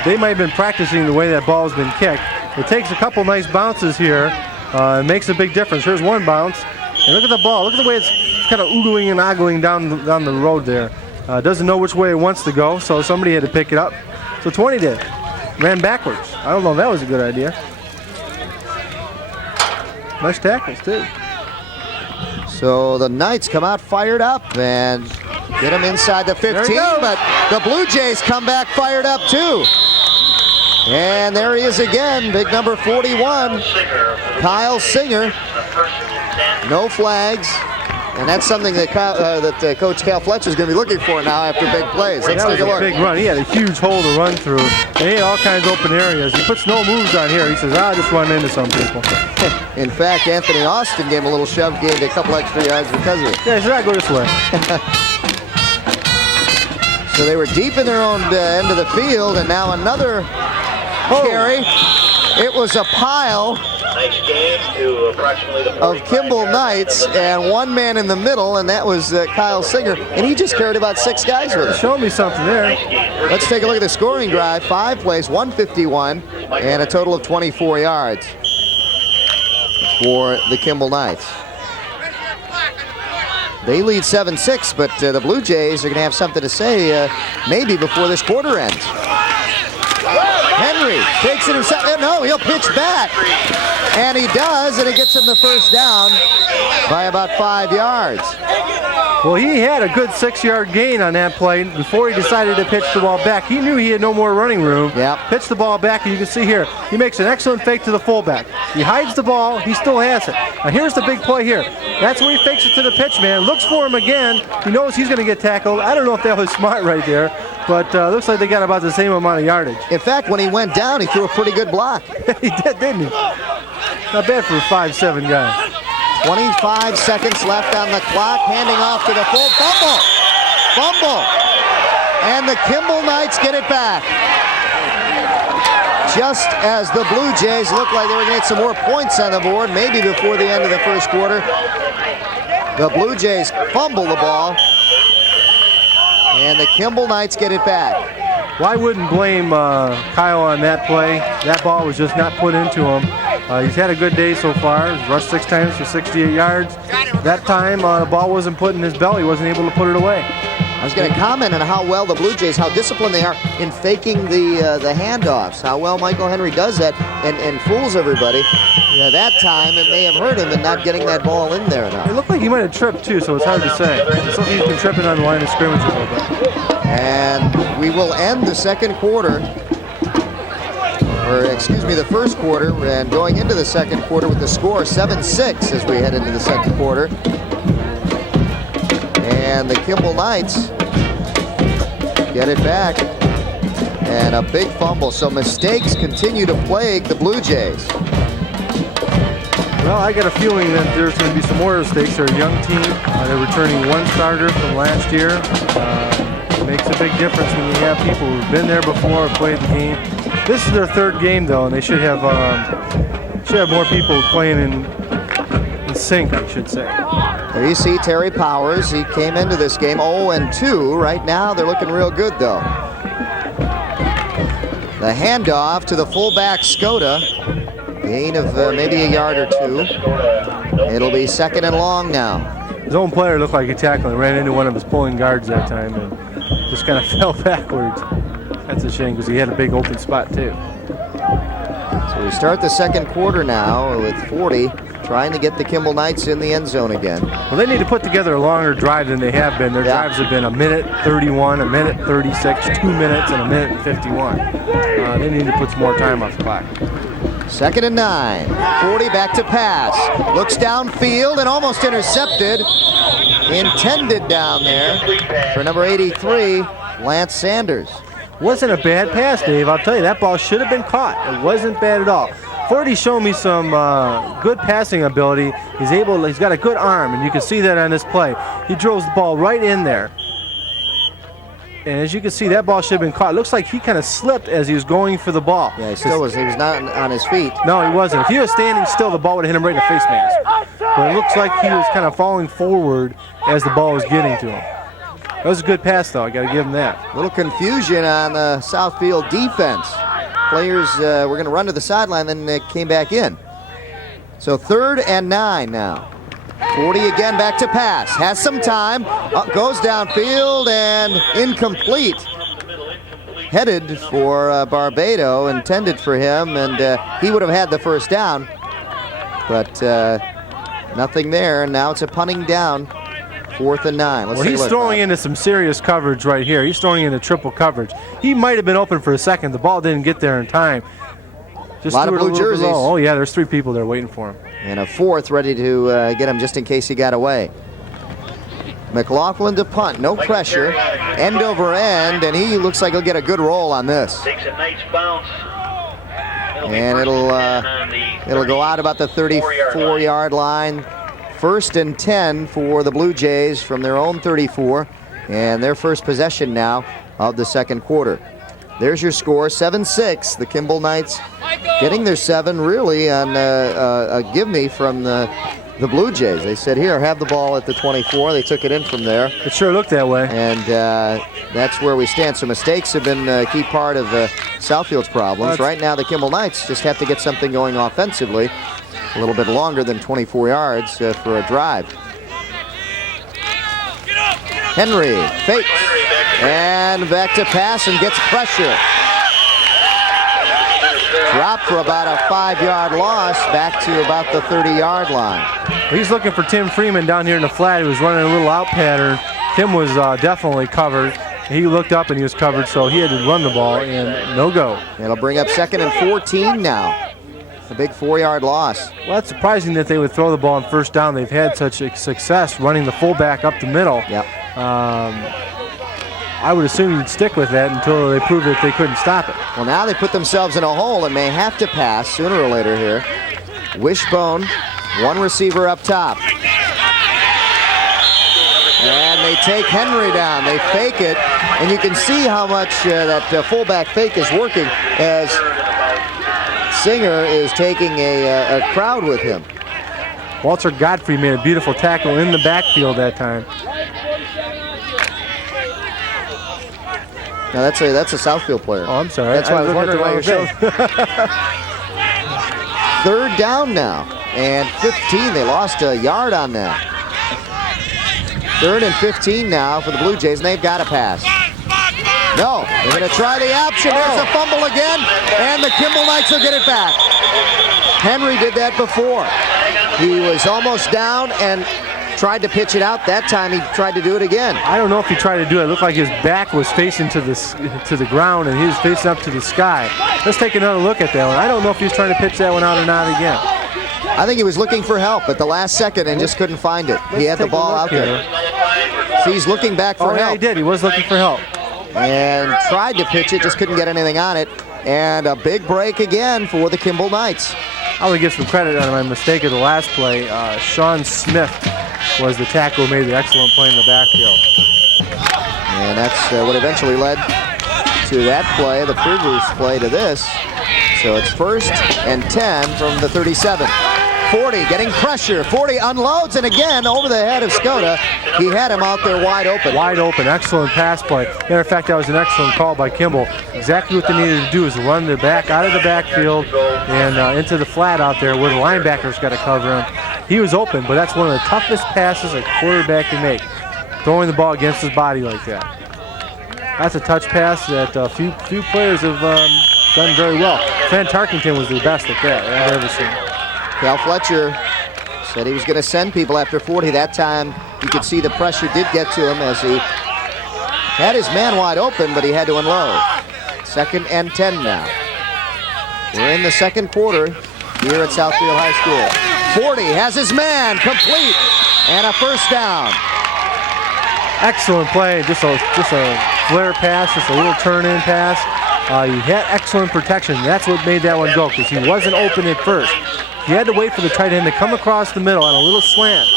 they might have been practicing the way that ball's been kicked. It takes a couple nice bounces here, It makes a big difference. Here's one bounce. And look at the ball. Look at the way it's kind of oogling and ogling down the road there. Doesn't know which way it wants to go, so somebody had to pick it up. So 20 did. Ran backwards. I don't know if that was a good idea. Nice tackles, too. So the Knights come out fired up and get them inside the 15, but the Blue Jays come back fired up, too. And there he is again, big number 41, Kyle Singer. No flags, and that's something that Coach Cal Fletcher is going to be looking for now after big plays. Let's take a look. Big run. He had a huge hole to run through. And he had all kinds of open areas. He puts no moves on here. He says, I'll just run into some people. In fact, Anthony Austin gave him a little shove, gained a couple extra yards because of it. Yeah, he said, I'll go this way. So they were deep in their own end of the field, and now another carry. It was a pile of Kimball Knights and one man in the middle, and that was Kyle Singer, and he just carried about 6 guys with him. Show me something there. Let's take a look at the scoring drive. 5 plays, 151, and a total of 24 yards for the Kimball Knights. They lead 7-6, but the Blue Jays are going to have something to say maybe before this quarter ends. Henry takes it himself. No, he'll pitch back. And he does, and it gets him the first down by about 5 yards. Well, he had a good 6-yard gain on that play before he decided to pitch the ball back. He knew he had no more running room. Yep. Pitched the ball back, and you can see here, he makes an excellent fake to the fullback. He hides the ball. He still has it. Now, here's the big play here. That's where he fakes it to the pitch man. Looks for him again. He knows he's going to get tackled. I don't know if that was smart right there, but looks like they got about the same amount of yardage. In fact, when he went down, he threw a pretty good block. He did, didn't he? Not bad for a 5'7" guy. 25 seconds left on the clock, handing off to the full fumble, and the Kimball Knights get it back. Just as the Blue Jays looked like they were going to get some more points on the board, maybe before the end of the first quarter, the Blue Jays fumble the ball, and the Kimball Knights get it back. Well, I wouldn't blame Kyle on that play. That ball was just not put into him. He's had a good day so far. He's rushed 6 times for 68 yards. That time, the ball wasn't put in his belly. He wasn't able to put it away. I was going to comment on how well the Blue Jays, how disciplined they are in faking the handoffs, how well Michael Henry does that and fools everybody. That time, it may have hurt him in not getting that ball in there enough. It looked like he might have tripped, too, so it's hard to say. It's like he's been tripping on the line of scrimmage a little bit. And we will end the second quarter, or excuse me, the first quarter, and going into the second quarter with the score 7-6 as we head into the second quarter. And the Kimball Knights get it back, and a big fumble. So mistakes continue to plague the Blue Jays. Well, I got a feeling that there's going to be some more mistakes. They're a young team. They're returning one starter from last year. It makes a big difference when you have people who've been there before and played the game. This is their 3rd game, though, and they should have more people playing in sync, I should say. There you see Terry Powers. He came into this game 0-2. Right now, they're looking real good, though. The handoff to the fullback, Skoda. Gain of maybe a yard or 2. It'll be 2nd and long now. His own player looked like he tackled and ran into one of his pulling guards that time and just kind of fell backwards. That's a shame because he had a big open spot, too. So we start the second quarter now with 40, trying to get the Kimball Knights in the end zone again. Well, they need to put together a longer drive than they have been. Their drives have been 1:31, 1:36, 2 minutes, and 1:51. They need to put some more time off the clock. 2nd and 9. 40 back to pass. Looks downfield and almost intercepted. Intended down there for number 83, Lance Sanders. Wasn't a bad pass, Dave. I'll tell you, that ball should have been caught. It wasn't bad at all. Forty's shown me some good passing ability. He's got a good arm, and you can see that on this play. He drills the ball right in there. And as you can see, that ball should have been caught. It looks like he kind of slipped as he was going for the ball. Yeah, he was not on his feet. No, he wasn't. If he was standing still, the ball would have hit him right in the face mask. But it looks like he was kind of falling forward as the ball was getting to him. That was a good pass, though. I got to give him that. A little confusion on the Southfield defense. Players were going to run to the sideline, then they came back in. So 3rd and 9 now. 40 again, back to pass. Has some time. Goes downfield and incomplete. Headed for Barbado, intended for him, and he would have had the first down. But nothing there, and now it's a punting down. 4th and 9. Well, he's throwing into some serious coverage right here. He's throwing into triple coverage. He might have been open for a second. The ball didn't get there in time. Just a lot of blue jerseys. Oh, yeah, there's 3 people there waiting for him. And a 4th ready to get him just in case he got away. McLaughlin to punt, no pressure, end over end, and he looks like he'll get a good roll on this. And it'll go out about the 34-yard line. 1st and 10 for the Blue Jays from their own 34, and their first possession now of the second quarter. There's your score, 7-6. The Kimball Knights getting their 7 really on a give-me from the Blue Jays. They said, here, have the ball at the 24. They took it in from there. It sure looked that way. And that's where we stand. So mistakes have been a key part of Southfield's problems. Right now, the Kimball Knights just have to get something going offensively. A little bit longer than 24 yards for a drive. Henry fakes and back to pass and gets pressure. Dropped for about a 5-yard loss, back to about the 30-yard line. He's looking for Tim Freeman down here in the flat. He was running a little out pattern. Tim was definitely covered. He looked up and he was covered, so he had to run the ball, and no go. It'll bring up 2nd and 14 now. A big 4-yard loss. Well, that's surprising that they would throw the ball on 1st down. They've had such a success running the fullback up the middle. Yep. I would assume you'd stick with that until they prove that they couldn't stop it. Well, now they put themselves in a hole and may have to pass sooner or later here. Wishbone, 1 receiver up top. And they take Henry down. They fake it, and you can see how much that fullback fake is working as Singer is taking a crowd with him. Walter Godfrey made a beautiful tackle in the backfield that time. Now that's a Southfield player. Oh, I'm sorry. That's why I was wondering why you're showing. 3rd down now, and 15. They lost a yard on that. 3rd and 15 now for the Blue Jays, and they've got to pass. No, they're going to try the option. There's a fumble again, and the Kimball Knights will get it back. Henry did that before. He was almost down and tried to pitch it out. That time he tried to do it again. I don't know if he tried to do it. It looked like his back was facing to the ground and he was facing up to the sky. Let's take another look at that one. I don't know if he was trying to pitch that one out or not again. I think he was looking for help at the last second and just couldn't find it. He had the ball out there. See, he's looking back for help. Yeah, he did. He was looking for help. And tried to pitch it, just couldn't get anything on it. And a big break again for the Kimball Knights. I would give some credit on my mistake of the last play. Sean Smith was the tackle who made the excellent play in the backfield. And that's what eventually led to that play, the previous play to this. So it's 1st and 10 from the 37. 40 getting pressure. 40 unloads, and again over the head of Skoda. He had him out there wide open. Wide open. Excellent pass play. Matter of fact, that was an excellent call by Kimball. Exactly what they needed to do is run the back out of the backfield and into the flat out there where the linebackers got to cover him. He was open, but that's one of the toughest passes a quarterback can make, throwing the ball against his body like that. That's a touch pass that few players have done very well. Van Tarkington was the best at that I've ever seen. Cal Fletcher said he was going to send people after 40. That time you could see the pressure did get to him as he had his man wide open, but he had to unload. 2nd and 10 now. We're in the second quarter here at Southfield High School. 40 has his man complete and a first down. Excellent play. Just a flare pass, just a little turn-in pass. He had excellent protection. That's what made that one go, because he wasn't open at first. He had to wait for the tight end to come across the middle on a little slant.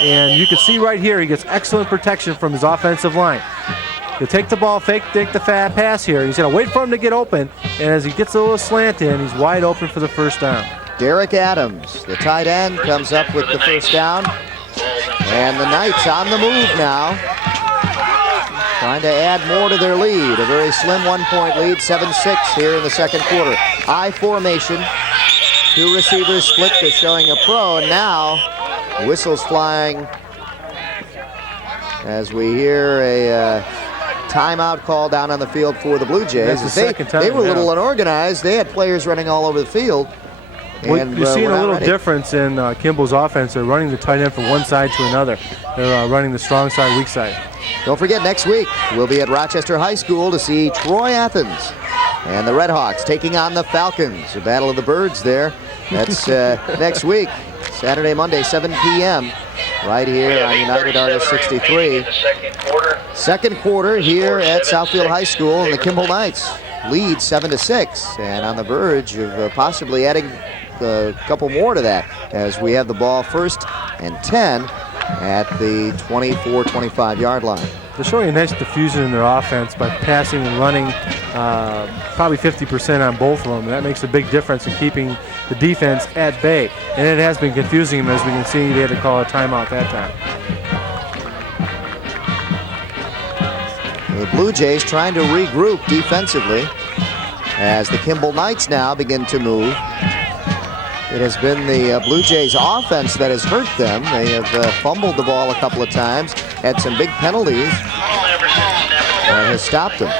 And you can see right here, he gets excellent protection from his offensive line. He'll take the ball, take the fat pass here. He's going to wait for him to get open. And as he gets a little slant in, he's wide open for the first down. Derek Adams, the tight end, comes up with the first down. And the Knights on the move now, trying to add more to their lead. A very slim 1-point lead, 7-6 here in the second quarter. I formation. Two receivers split. They're showing a pro, and now whistles flying as we hear a timeout call down on the field for the Blue Jays. They were a little unorganized. They had players running all over the field. And, you're seeing a little difference in Kimball's offense. They're running the tight end from one side to another. They're running the strong side, weak side. Don't forget, next week we'll be at Rochester High School to see Troy Athens and the Red Hawks taking on the Falcons. The Battle of the Birds there. That's next week, Saturday, Monday, 7 p.m. right here on United Artists 63. Second quarter here at Southfield High School, and the Kimball Knights lead 7-6, and on the verge of possibly adding a couple more to that as we have the ball 1st and 10 at the 24-25 yard line. They're showing a nice diffusion in their offense by passing and running probably 50% on both of them. That makes a big difference in keeping the defense at bay. And it has been confusing them, as we can see. They had to call a timeout that time. The Blue Jays trying to regroup defensively as the Kimball Knights now begin to move. It has been the Blue Jays offense that has hurt them. They have fumbled the ball a couple of times, had some big penalties, and has stopped them.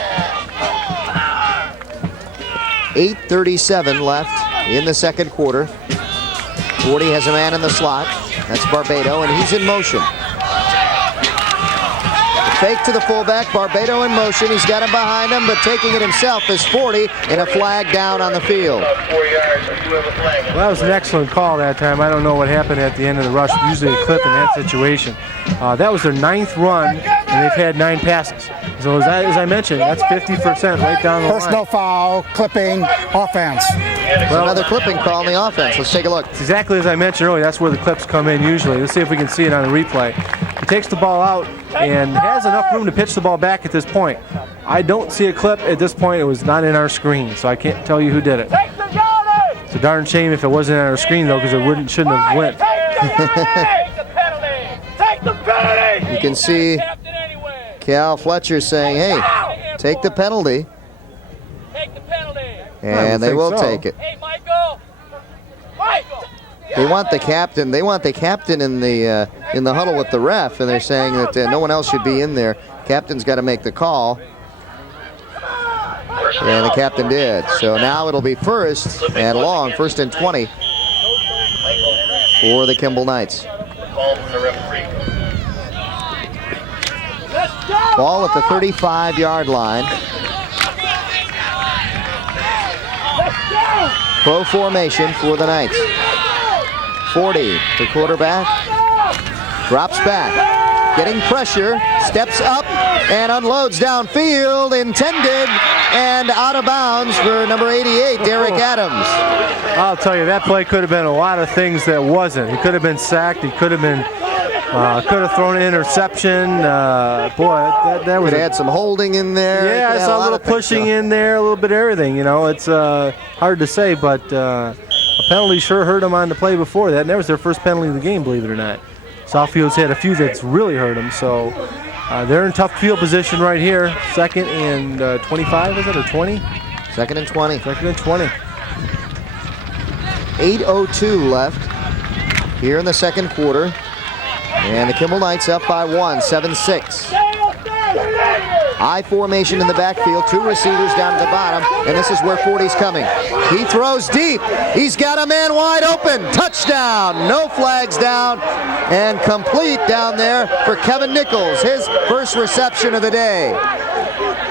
8:37 left in the second quarter. 40 has a man in the slot. That's Barbado, and he's in motion. Fake to the fullback, Barbado in motion. He's got him behind him, but taking it himself is 40, and a flag down on the field. Well, that was an excellent call that time. I don't know what happened at the end of the rush. Usually a clip in that situation. That was their 9th run, and they've had 9 passes. So as I mentioned, that's 50% right down the line. Personal foul, clipping, offense. Well, another clipping call on the offense. Let's take a look. It's exactly as I mentioned earlier. That's where the clips come in usually. Let's see if we can see it on the replay. He takes the ball out and has enough room to pitch the ball back at this point. I don't see a clip at this point. It was not in our screen, so I can't tell you who did it. It's a darn shame if it wasn't on our screen, though, because it shouldn't have went. You can see Cal Fletcher saying, hey, take the penalty. And they will take it. Hey, Michael! They want the captain. They want the captain in the huddle with the ref, and they're saying that no one else should be in there. Captain's got to make the call, and the captain did. So now it'll be 1st and long, 1st and 20 for the Kimball Knights. Ball at the 35-yard line. Pro formation for the Knights. 40, the quarterback, drops back, getting pressure, steps up, and unloads downfield, intended, and out of bounds for number 88, Derek Adams. I'll tell you, that play could have been a lot of things that wasn't. He could have been sacked. He could have been, could have thrown an interception. Boy, that was. Could have had some holding in there. Yeah, I saw a little pushing in there, a little bit of everything. You know, it's hard to say, but. A penalty sure hurt them on the play before that, and that was their first penalty of the game, believe it or not. Southfield's had a few that's really hurt them, so they're in tough field position right here. 2nd and 25, is it, or 20? 2nd and 20. 2nd and 20. 8:02 left here in the second quarter, and the Kimball Knights up by 1, 7-6. I formation in the backfield, 2 receivers down to the bottom, and this is where 40's coming. He throws deep. He's got a man wide open. Touchdown. No flags down, and complete down there for Kevin Nichols, his first reception of the day.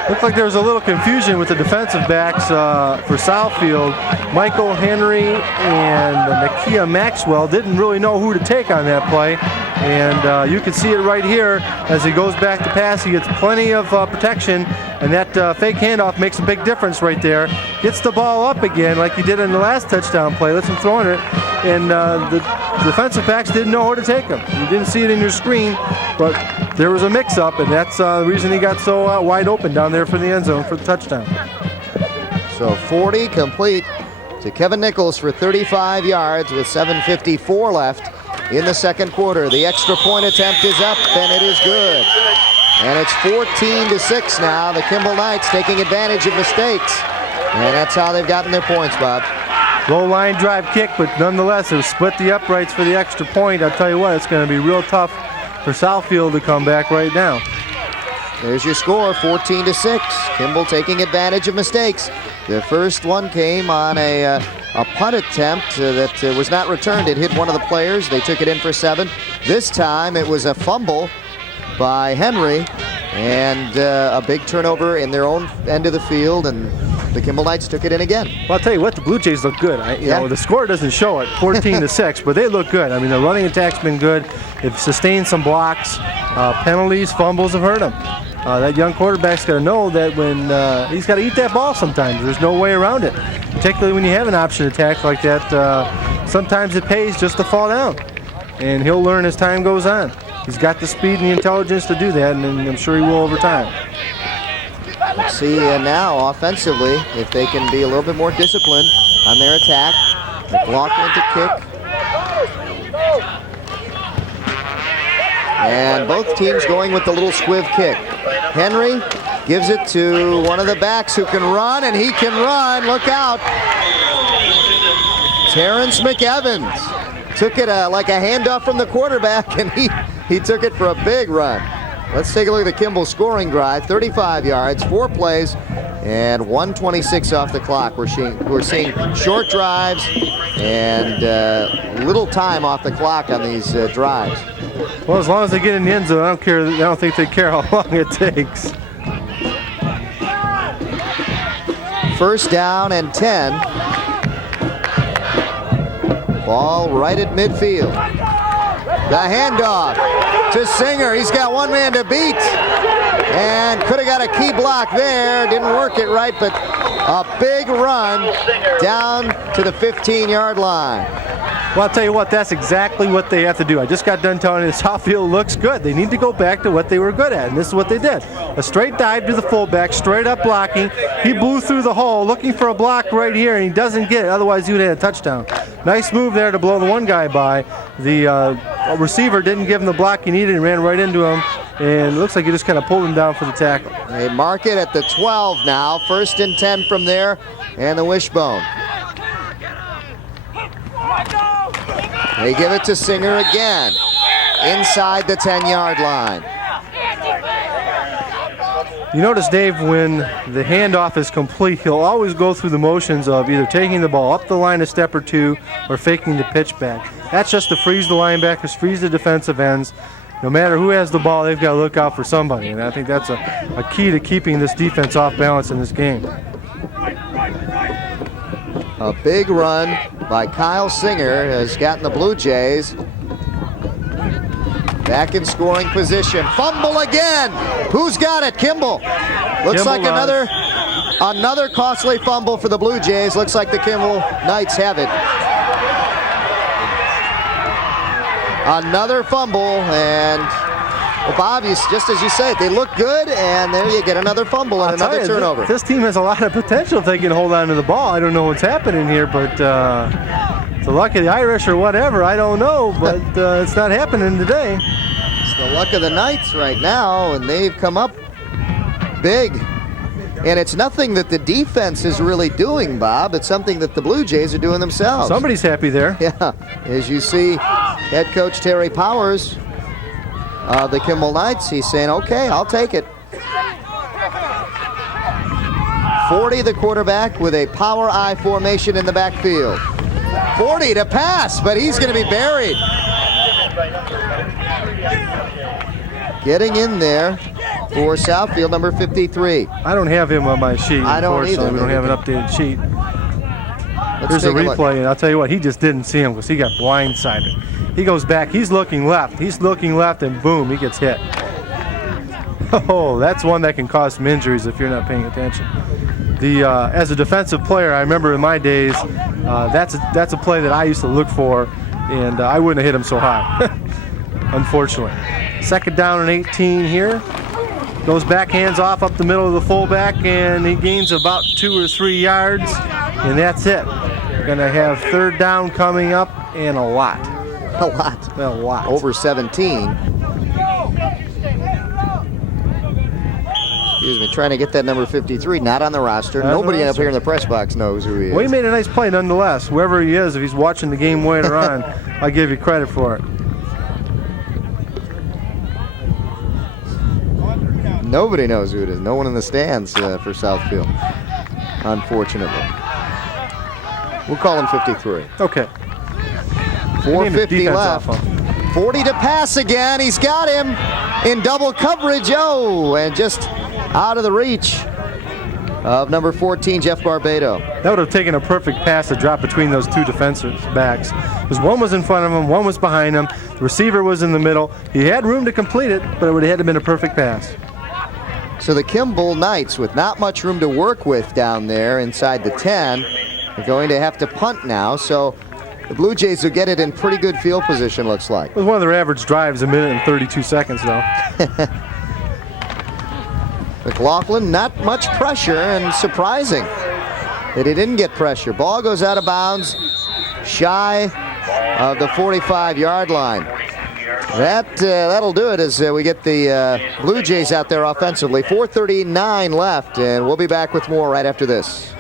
Looked like there was a little confusion with the defensive backs for Southfield. Michael Henry and Nakia Maxwell didn't really know who to take on that play. And you can see it right here as he goes back to pass. He gets plenty of protection, and that fake handoff makes a big difference right there. Gets the ball up again like he did in the last touchdown play. Lets him throw it, and the defensive backs didn't know who to take him. You didn't see it in your screen, but there was a mix-up, and that's the reason he got so wide open down there for the end zone for the touchdown. So 40 complete to Kevin Nichols for 35 yards with 7:54 left in the second quarter. The extra point attempt is up, and it is good. And it's 14-6 now. The Kimball Knights taking advantage of mistakes. And that's how they've gotten their points, Bob. Low line drive kick, but nonetheless, it split the uprights for the extra point. I'll tell you what, it's going to be real tough for Southfield to come back right now. There's your score, 14-6. Kimball taking advantage of mistakes. The first one came on a punt attempt that was not returned. It hit one of the players. They took it in for 7. This time it was a fumble by Henry and a big turnover in their own end of the field, and the Kimball Knights took it in again. Well, I'll tell you what, the Blue Jays look good. You know, the score doesn't show it, 14-6, but they look good. I mean, the running attack's been good. They've sustained some blocks. Penalties, fumbles have hurt them. That young quarterback's got to know that when he's got to eat that ball sometimes. There's no way around it, particularly when you have an option attack like that. Sometimes it pays just to fall down, and he'll learn as time goes on. He's got the speed and the intelligence to do that, and I'm sure he will over time. Let's see now offensively if they can be a little bit more disciplined on their attack. McLaughlin to kick. And both teams going with the little squiv kick. Henry gives it to one of the backs who can run, and he can run. Look out. Terrence McEvans took it like a handoff from the quarterback, and he took it for a big run. Let's take a look at the Kimball scoring drive. 35 yards, 4 plays, and 1:26 off the clock. We're seeing short drives and little time off the clock on these drives. Well, as long as they get in the end zone, I don't think they care how long it takes. First down and 10. Ball right at midfield. The handoff to Singer. He's got one man to beat. And could have got a key block there. Didn't work it right, but a big run down to the 15-yard line. Well, I'll tell you what, that's exactly what they have to do. I just got done telling you Southfield looks good. They need to go back to what they were good at, and this is what they did. A straight dive to the fullback, straight up blocking. He blew through the hole looking for a block right here, and he doesn't get it. Otherwise, he would have had a touchdown. Nice move there to blow the one guy by. The receiver didn't give him the block he needed and ran right into him, and it looks like he just kind of pulled him down for the tackle. They mark it at the 12 now. First and 10 from there, and the wishbone. They give it to Singer again, inside the 10-yard line. You notice, Dave, when the handoff is complete, he'll always go through the motions of either taking the ball up the line a step or two or faking the pitch back. That's just to freeze the linebackers, freeze the defensive ends. No matter who has the ball, they've got to look out for somebody, and I think that's a key to keeping this defense off balance in this game. A big run by Kyle Singer has gotten the Blue Jays back in scoring position. Fumble again. Who's got it? Kimball. Looks Kimball like another costly fumble for the Blue Jays. Looks like the Kimball Knights have it. Another fumble, and well, Bob, just as you said, they look good, and there you get another fumble and another turnover. This team has a lot of potential if they can hold on to the ball. I don't know what's happening here, but it's the luck of the Irish or whatever. I don't know, but it's not happening today. It's the luck of the Knights right now, and they've come up big. And it's nothing that the defense is really doing, Bob. It's something that the Blue Jays are doing themselves. Somebody's happy there. Yeah, as you see, head coach Terry Powers of the Kimball Knights, he's saying, okay, I'll take it. 40, the quarterback, with a power I formation in the backfield. 40 to pass, but he's going to be buried. Getting in there for Southfield, number 53. I don't have him on my sheet. I don't either. We don't have an updated sheet. Here's a replay, and I'll tell you what, he just didn't see him because he got blindsided. He goes back, he's looking left, and boom, he gets hit. Oh, that's one that can cause some injuries if you're not paying attention. As a defensive player, I remember in my days, that's a play that I used to look for, and I wouldn't have hit him so high, unfortunately. Second down and 18 here. Goes back, hands off up the middle of the fullback, and he gains about 2 or 3 yards, and that's it. We're going to have third down coming up, and a lot. A Over 17. Excuse me, trying to get that number 53, not on the roster. Nobody up here in the press box knows who he is. Well, he made a nice play nonetheless. Whoever he is, if he's watching the game later on, I'll give you credit for it. Nobody knows who it is. No one in the stands for Southfield, unfortunately. We'll call him 53. Okay. 4:50 left. 40 to pass again. He's got him in double coverage. Oh, and just out of the reach of number 14, Jeff Barbado. That would have taken a perfect pass to drop between those two defensive backs. Because one was in front of him, one was behind him. The receiver was in the middle. He had room to complete it, but it would have had to have been a perfect pass. So the Kimball Knights, with not much room to work with down there inside the 10, are going to have to punt now. So the Blue Jays will get it in pretty good field position, looks like. It was one of their average drives, a minute and 32 seconds, though. McLaughlin, not much pressure, and surprising that he didn't get pressure. Ball goes out of bounds, shy of the 45-yard line. That'll do it as we get the Blue Jays out there offensively. 4:39 left, and we'll be back with more right after this.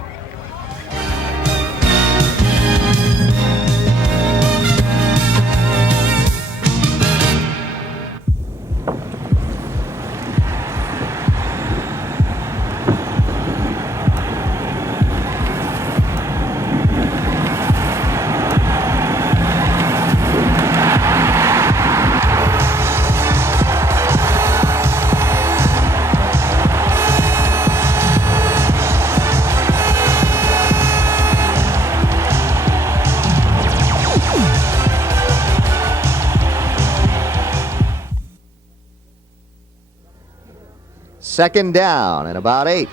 Second down and about 8.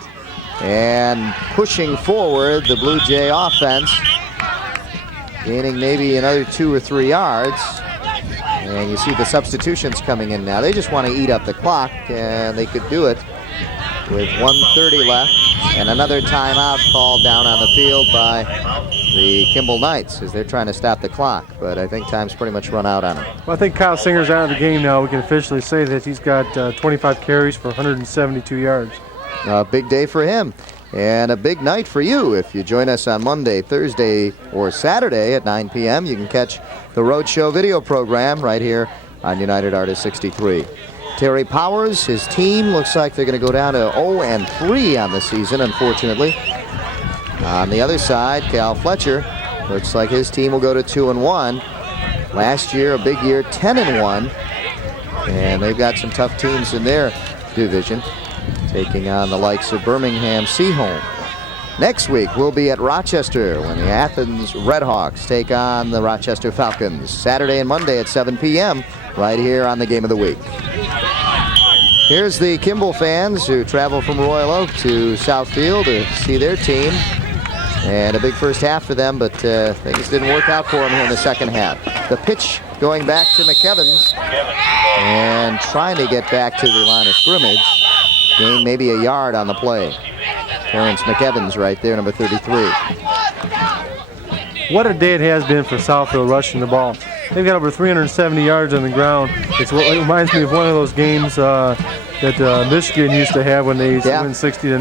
And pushing forward the Blue Jay offense, gaining maybe another 2 or 3 yards. And you see the substitutions coming in now. They just want to eat up the clock, and they could do it with 1:30 left and another timeout called down on the field by the Kimball Knights as they're trying to stop the clock. But I think time's pretty much run out on him. Well, I think Kyle Singer's out of the game now. We can officially say that he's got 25 carries for 172 yards. A big day for him. And a big night for you. If you join us on Monday, Thursday, or Saturday at 9 p.m., you can catch the Roadshow video program right here on United Artists 63. Terry Powers, his team, looks like they're going to go down to 0-3 on the season, unfortunately. On the other side, Cal Fletcher, looks like his team will go to 2-1. Last year, a big year, 10-1. And they've got some tough teams in their division, taking on the likes of Birmingham Seaholm. Next week, we'll be at Rochester when the Athens Redhawks take on the Rochester Falcons. Saturday and Monday at 7 p.m. right here on the Game of the Week. Here's the Kimball fans who travel from Royal Oak to Southfield to see their team. And a big first half for them, but things didn't work out for them here in the second half. The pitch going back to McEvans and trying to get back to the line of scrimmage. Gained maybe a yard on the play. Terrence McEvans right there, number 33. What a day it has been for Southfield rushing the ball. They've got over 370 yards on the ground. It reminds me of one of those games that Michigan used to have when they used to win 60-0.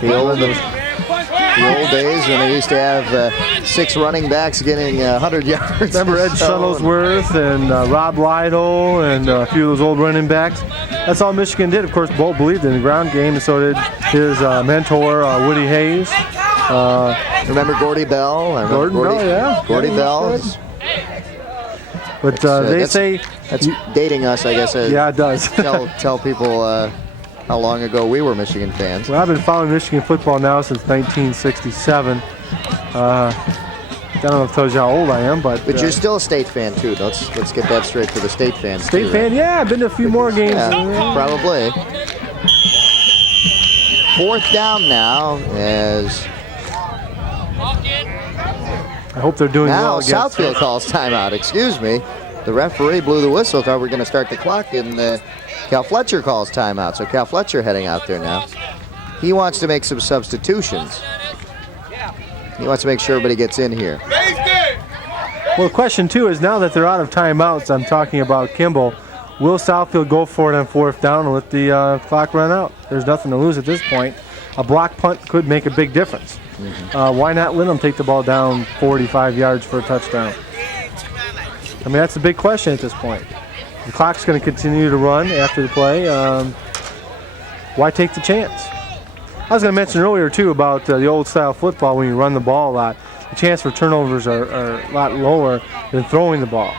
The old days when they used to have 6 running backs getting 100 yards. Remember Ed Shuttlesworth and Rob Lytle and a few of those old running backs? That's all Michigan did. Of course, Bolt believed in the ground game, and so did his mentor, Woody Hayes. Remember Gordy Bell? Gordon Bell, yeah. Gordy Bell. But they say... That's dating us, I guess. Yeah, it does. tell people how long ago we were Michigan fans. Well, I've been following Michigan football now since 1967. I don't know if it tells you how old I am, but you're still a State fan too. Let's get that straight for the State fans. State fan, right? Yeah, I've been to a few more games. Yeah, probably. 4th down now as I hope they're doing well. Now Southfield calls timeout. Excuse me. The referee blew the whistle. Thought we were going to start the clock, and Cal Fletcher calls timeout. So Cal Fletcher heading out there now. He wants to make some substitutions. He wants to make sure everybody gets in here. Well, the question, too, is now that they're out of timeouts, I'm talking about Kimball, Will Southfield go for it on 4th down and let the clock run out? There's nothing to lose at this point. A block punt could make a big difference. Why not let them take the ball down 45 yards for a touchdown? I mean, that's the big question at this point. The clock's going to continue to run after the play. Why take the chance? I was going to mention earlier, too, about the old style football when you run the ball a lot. The chance for turnovers are a lot lower than throwing the ball.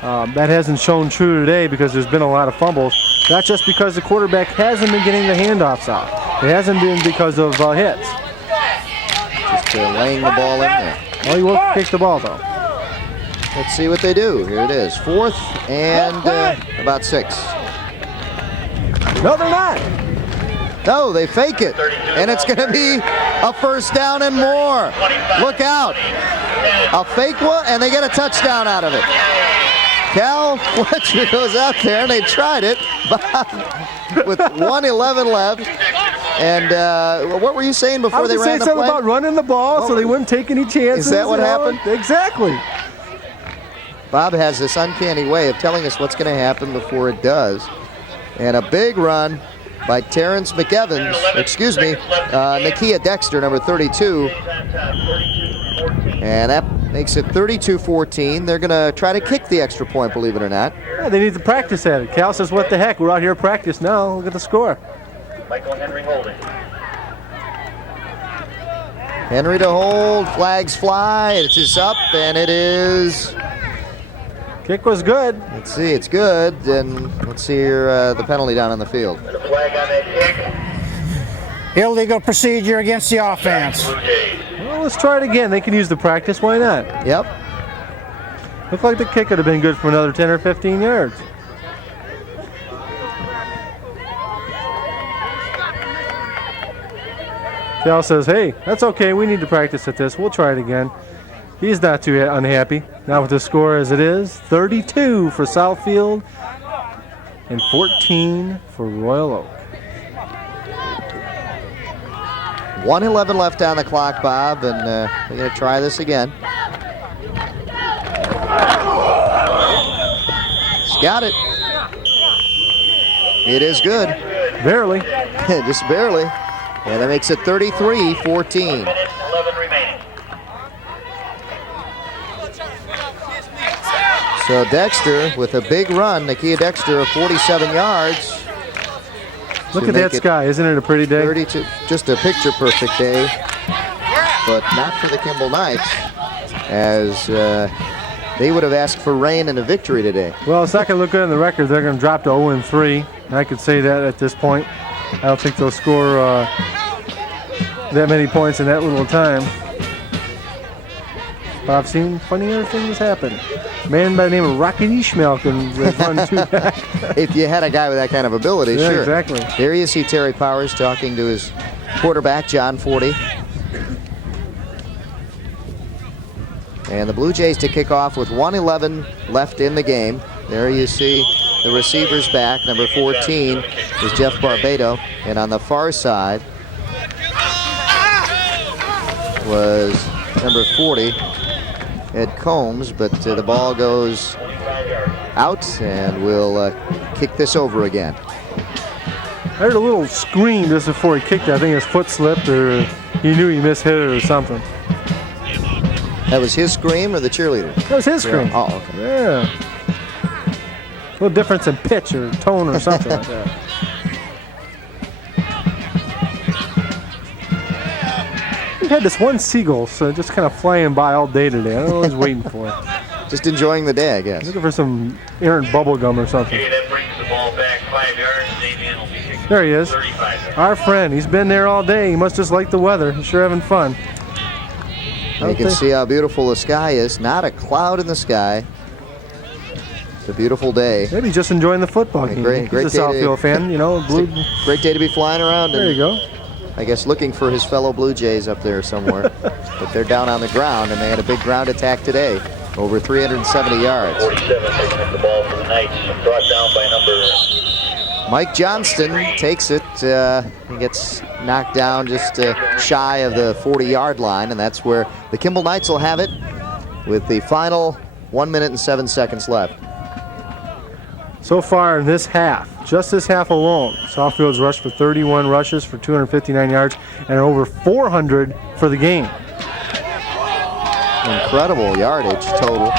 That hasn't shown true today because there's been a lot of fumbles. Not just because the quarterback hasn't been getting the handoffs out. It hasn't been because of hits. Just laying the ball in there. Well, he will kick the ball, though. Let's see what they do. Here it is. 4th and about 6. No, they're not. No, they fake it. And it's going to be a 1st down and more. Look out. A fake one, and they get a touchdown out of it. Cal Fletcher goes out there, and they tried it with 1:11 left. And what were you saying before they ran the play? Something about running the ball so they wouldn't take any chances. Is that what happened? Exactly. Bob has this uncanny way of telling us what's going to happen before it does. And a big run by Terrence McEvans, Nakia Dexter, number 32. And that makes it 32-14. They're going to try to kick the extra point, believe it or not. Yeah, they need to practice at it. Cal says, what the heck? We're out here to practice now. Look at the score. Michael Henry holding. Henry to hold. Flags fly. It is up, and it is... Kick was good. Let's see, it's good. And let's see here the penalty down on the field. The flag on that kick. Illegal procedure against the offense. Well, let's try it again. They can use the practice. Why not? Yep. Looked like the kick could have been good for another 10 or 15 yards. Cal says, hey, that's okay. We need to practice at this. We'll try it again. He's not too unhappy. Now with the score as it is, 32 for Southfield and 14 for Royal Oak. 1:11 left on the clock, Bob, and we're going to try this again. He's got it. It is good. Barely. Just barely. And that makes it 33-14. 11 remaining. So Dexter with a big run. Nakia Dexter of 47 yards. Look at that sky. Isn't it a pretty day? 32, just a picture-perfect day. But not for the Kimball Knights, as they would have asked for rain and a victory today. Well, it's not going to look good on the record. They're going to drop to 0-3. I could say that at this point. I don't think they'll score that many points in that little time. But I've seen funnier things happen. A man by the name of Rocket Ishmael can run 2 back. If you had a guy with that kind of ability, Yeah, sure. exactly. There you see Terry Powers talking to his quarterback, John Forty. And the Blue Jays to kick off with 1:11 left in the game. There you see the receivers back. Number 14 is Jeff Barbado. And on the far side was number 40, Ed Combs. But the ball goes out, and we'll kick this over again. I heard a little scream just before he kicked it. I think his foot slipped, or he knew he mishit it or something. That was his scream or the cheerleader? That was his scream. Oh, okay. Yeah. A little difference in pitch or tone or something like that. We had this one seagull just kind of flying by all day today. I don't know what I was waiting for. Just enjoying the day, I guess. Looking for some errant bubble gum or something. Okay, that brings the ball back 5 yards. Damian will be kicking. There he is. 35 yards. Our friend. He's been there all day. He must just like the weather. He's sure having fun. You can see how beautiful the sky is. Not a cloud in the sky. It's a beautiful day. Maybe just enjoying the football game. Great He's a day Southfield fan, you know. Blue. Great day to be flying around. There and you go. I guess looking for his fellow Blue Jays up there somewhere. But they're down on the ground, and they had a big ground attack today. Over 370 yards. 47 picking up the ball for the Knights. Brought down by number... Mike Johnston takes it. He gets knocked down just shy of the 40-yard line, and that's where the Kimball Knights will have it with the final 1 minute and 7 seconds left. So far in this half, just this half alone, Southfield's rushed for 31 rushes for 259 yards and over 400 for the game. Incredible yardage total.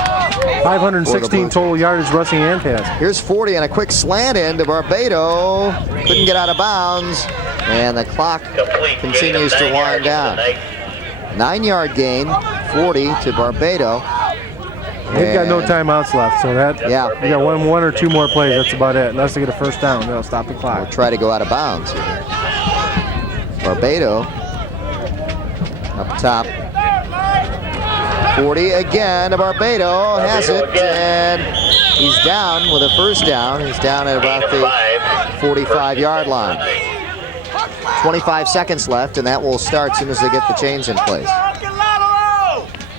516 total yardage rushing and passing. Here's 40 and a quick slant in to Barbado. Couldn't get out of bounds. And the clock continues to wind down. 9-yard gain, 40 to Barbado. They've got no timeouts left, so that we got one or two more plays. That's about it. Unless they get a first down, they'll stop the clock. We'll try to go out of bounds. Barbado up top. 40 again to Barbado, has it, and he's down with a first down. He's down at about the 45-yard line. 25 seconds left, and that will start as soon as they get the chains in place.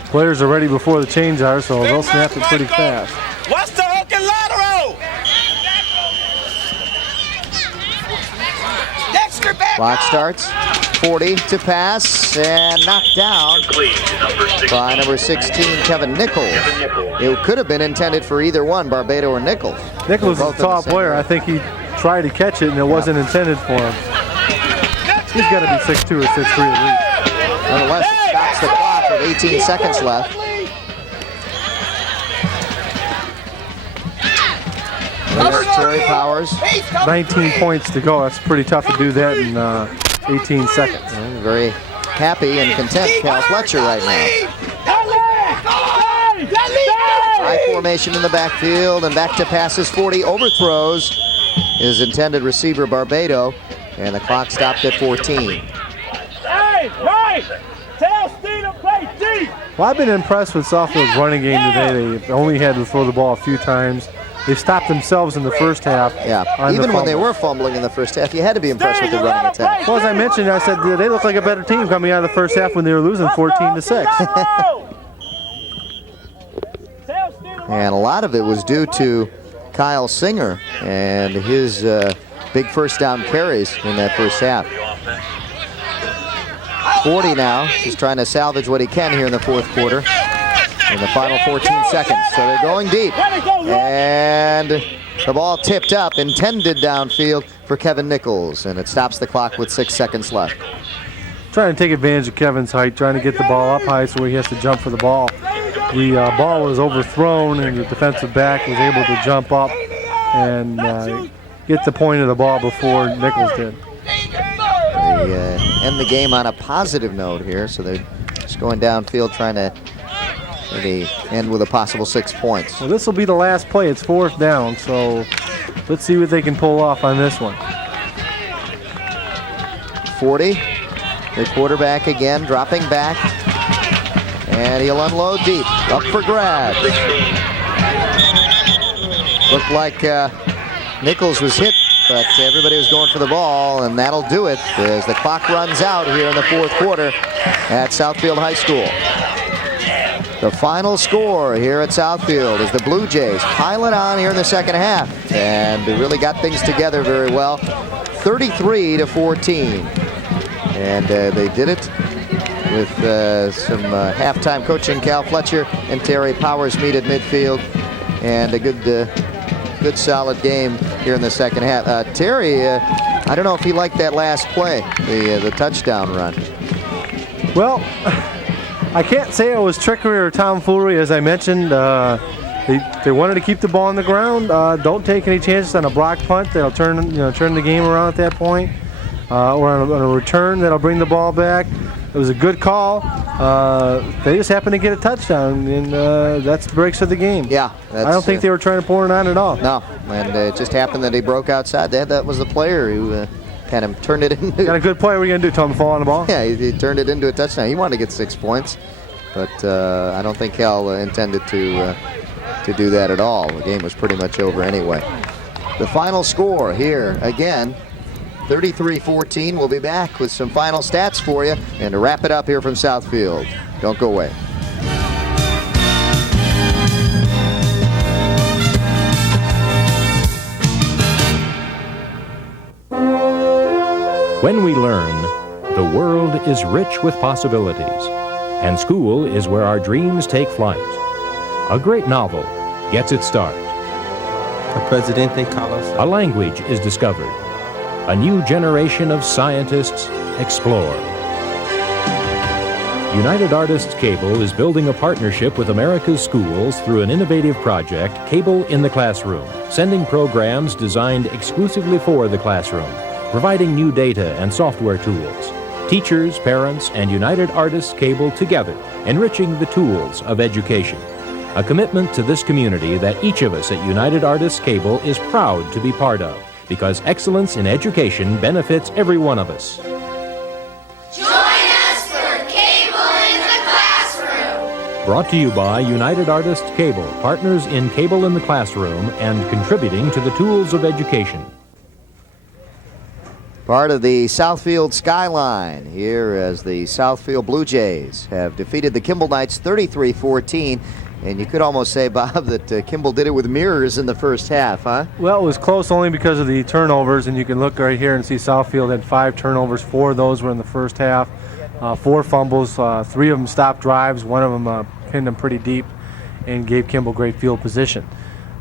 Players are ready before the chains are, so they'll snap it pretty fast. What's the hook and lateral? Clock starts. 40 to pass and knocked down by number 16, Kevin Nichols. It could have been intended for either one, Barbado or Nichols. Nichols is a tall player. I think he tried to catch it and it wasn't intended for him. He's got to be 6'2" or 6'3" at least. Nonetheless, it stops the clock with 18 seconds left. There's Terry Powers. 19 points to go. That's pretty tough to do that in 18 seconds. Very happy and content Cal Fletcher right now. High formation in the backfield and back to passes. 40 overthrows his intended receiver Barbado, and the clock stopped at 14. Well, I've been impressed with Southfield's running game today. They've only had to throw the ball a few times. They stopped themselves in the first half. Yeah, even when they were fumbling in the first half, you had to be impressed with the running attack. Well, as I mentioned, I said they look like a better team coming out of the first half when they were losing 14-6. And a lot of it was due to Kyle Singer and his big first down carries in that first half. 40 now, just trying to salvage what he can here in the fourth quarter. In the final 14 seconds, so they're going deep. And the ball tipped up, intended downfield for Kevin Nichols, and it stops the clock with 6 seconds left. Trying to take advantage of Kevin's height, trying to get the ball up high so he has to jump for the ball. The ball was overthrown, and the defensive back was able to jump up and get the point of the ball before Nichols did. They end the game on a positive note here, so they're just going downfield trying to maybe end with a possible 6 points. Well, this will be the last play. It's fourth down, so let's see what they can pull off on this one. 40, the quarterback again, dropping back, and he'll unload deep, up for grabs. Looked like Nichols was hit, but everybody was going for the ball, and that'll do it as the clock runs out here in the fourth quarter at Southfield High School. The final score here at Southfield is the Blue Jays pile it on here in the second half, and they really got things together very well. 33-14, and they did it with some halftime coaching. Cal Fletcher and Terry Powers meet at midfield, and a good solid game here in the second half. Terry, I don't know if he liked that last play, the touchdown run. Well, I can't say it was trickery or tomfoolery. As I mentioned, they wanted to keep the ball on the ground. Don't take any chances on a block punt. That'll turn the game around at that point, or on a return that'll bring the ball back. It was a good call. They just happened to get a touchdown, and that's the breaks of the game. Yeah, I don't think they were trying to pour it on at all. No, and it just happened that he broke outside. That was the player who kind of turned it into. Got a good play. What are you going to do? Tell him to fall on the ball? Yeah, he turned it into a touchdown. He wanted to get 6 points, but I don't think Cal intended to do that at all. The game was pretty much over anyway. The final score here again, 33-14. We'll be back with some final stats for you and to wrap it up here from Southfield. Don't go away. When we learn, the world is rich with possibilities, and school is where our dreams take flight. A great novel gets its start. Presidente Carlos. A language is discovered. A new generation of scientists explore. United Artists Cable is building a partnership with America's schools through an innovative project, Cable in the Classroom, sending programs designed exclusively for the classroom, providing new data and software tools. Teachers, parents, and United Artists Cable together, enriching the tools of education. A commitment to this community that each of us at United Artists Cable is proud to be part of, because excellence in education benefits every one of us. Brought to you by United Artists Cable, partners in Cable in the Classroom and contributing to the tools of education. Part of the Southfield skyline here as the Southfield Blue Jays have defeated the Kimball Knights 33-14. And you could almost say, Bob, that Kimball did it with mirrors in the first half, huh? Well, it was close only because of the turnovers, and you can look right here and see Southfield had 5 turnovers. 4 of those were in the first half. 4 fumbles, 3 of them stopped drives, 1 of them pinned them pretty deep and gave Kimball great field position.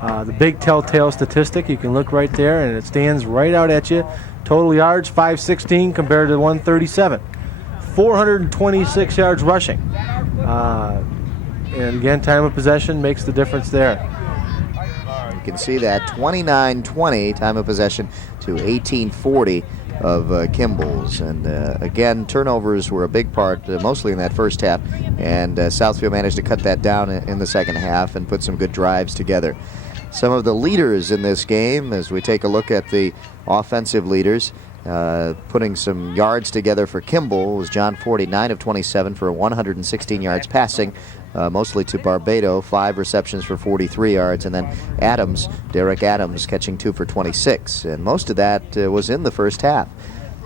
The big telltale statistic, you can look right there, and it stands right out at you. Total yards, 516 compared to 137. 426 yards rushing. And again, time of possession makes the difference there. You can see that 29-20 time of possession to 18-40 of Kimball's. And again, turnovers were a big part, mostly in that first half. And Southfield managed to cut that down in the second half and put some good drives together. Some of the leaders in this game, as we take a look at the offensive leaders, putting some yards together for Kimball, was John Forty, 9 of 27 for 116 yards passing, mostly to Barbado, 5 receptions for 43 yards, and then Adams, Derek Adams, catching 2 for 26. And most of that was in the first half.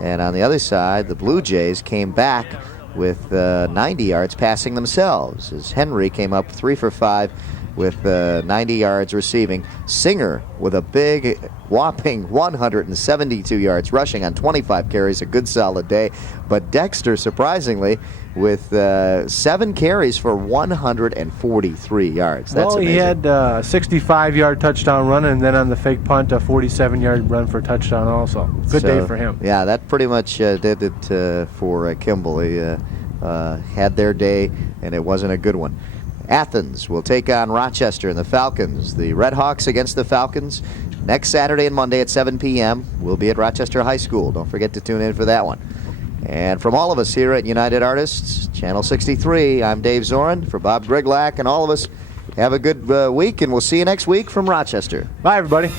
And on the other side, the Blue Jays came back with 90 yards passing themselves, as Henry came up 3 for 5 with 90 yards receiving. Singer with a big whopping 172 yards rushing on 25 carries, a good solid day. But Dexter, surprisingly, with 7 carries for 143 yards. That's amazing. He had a 65-yard touchdown run, and then on the fake punt, a 47-yard run for a touchdown also. Good day for him. Yeah, that pretty much did it for Kimball. He had their day, and it wasn't a good one. Athens will take on Rochester and the Falcons. The Red Hawks against the Falcons next Saturday and Monday at 7 p.m. We'll be at Rochester High School. Don't forget to tune in for that one. And from all of us here at United Artists, Channel 63, I'm Dave Zorin. For Bob Griglak and all of us, have a good week, and we'll see you next week from Rochester. Bye, everybody.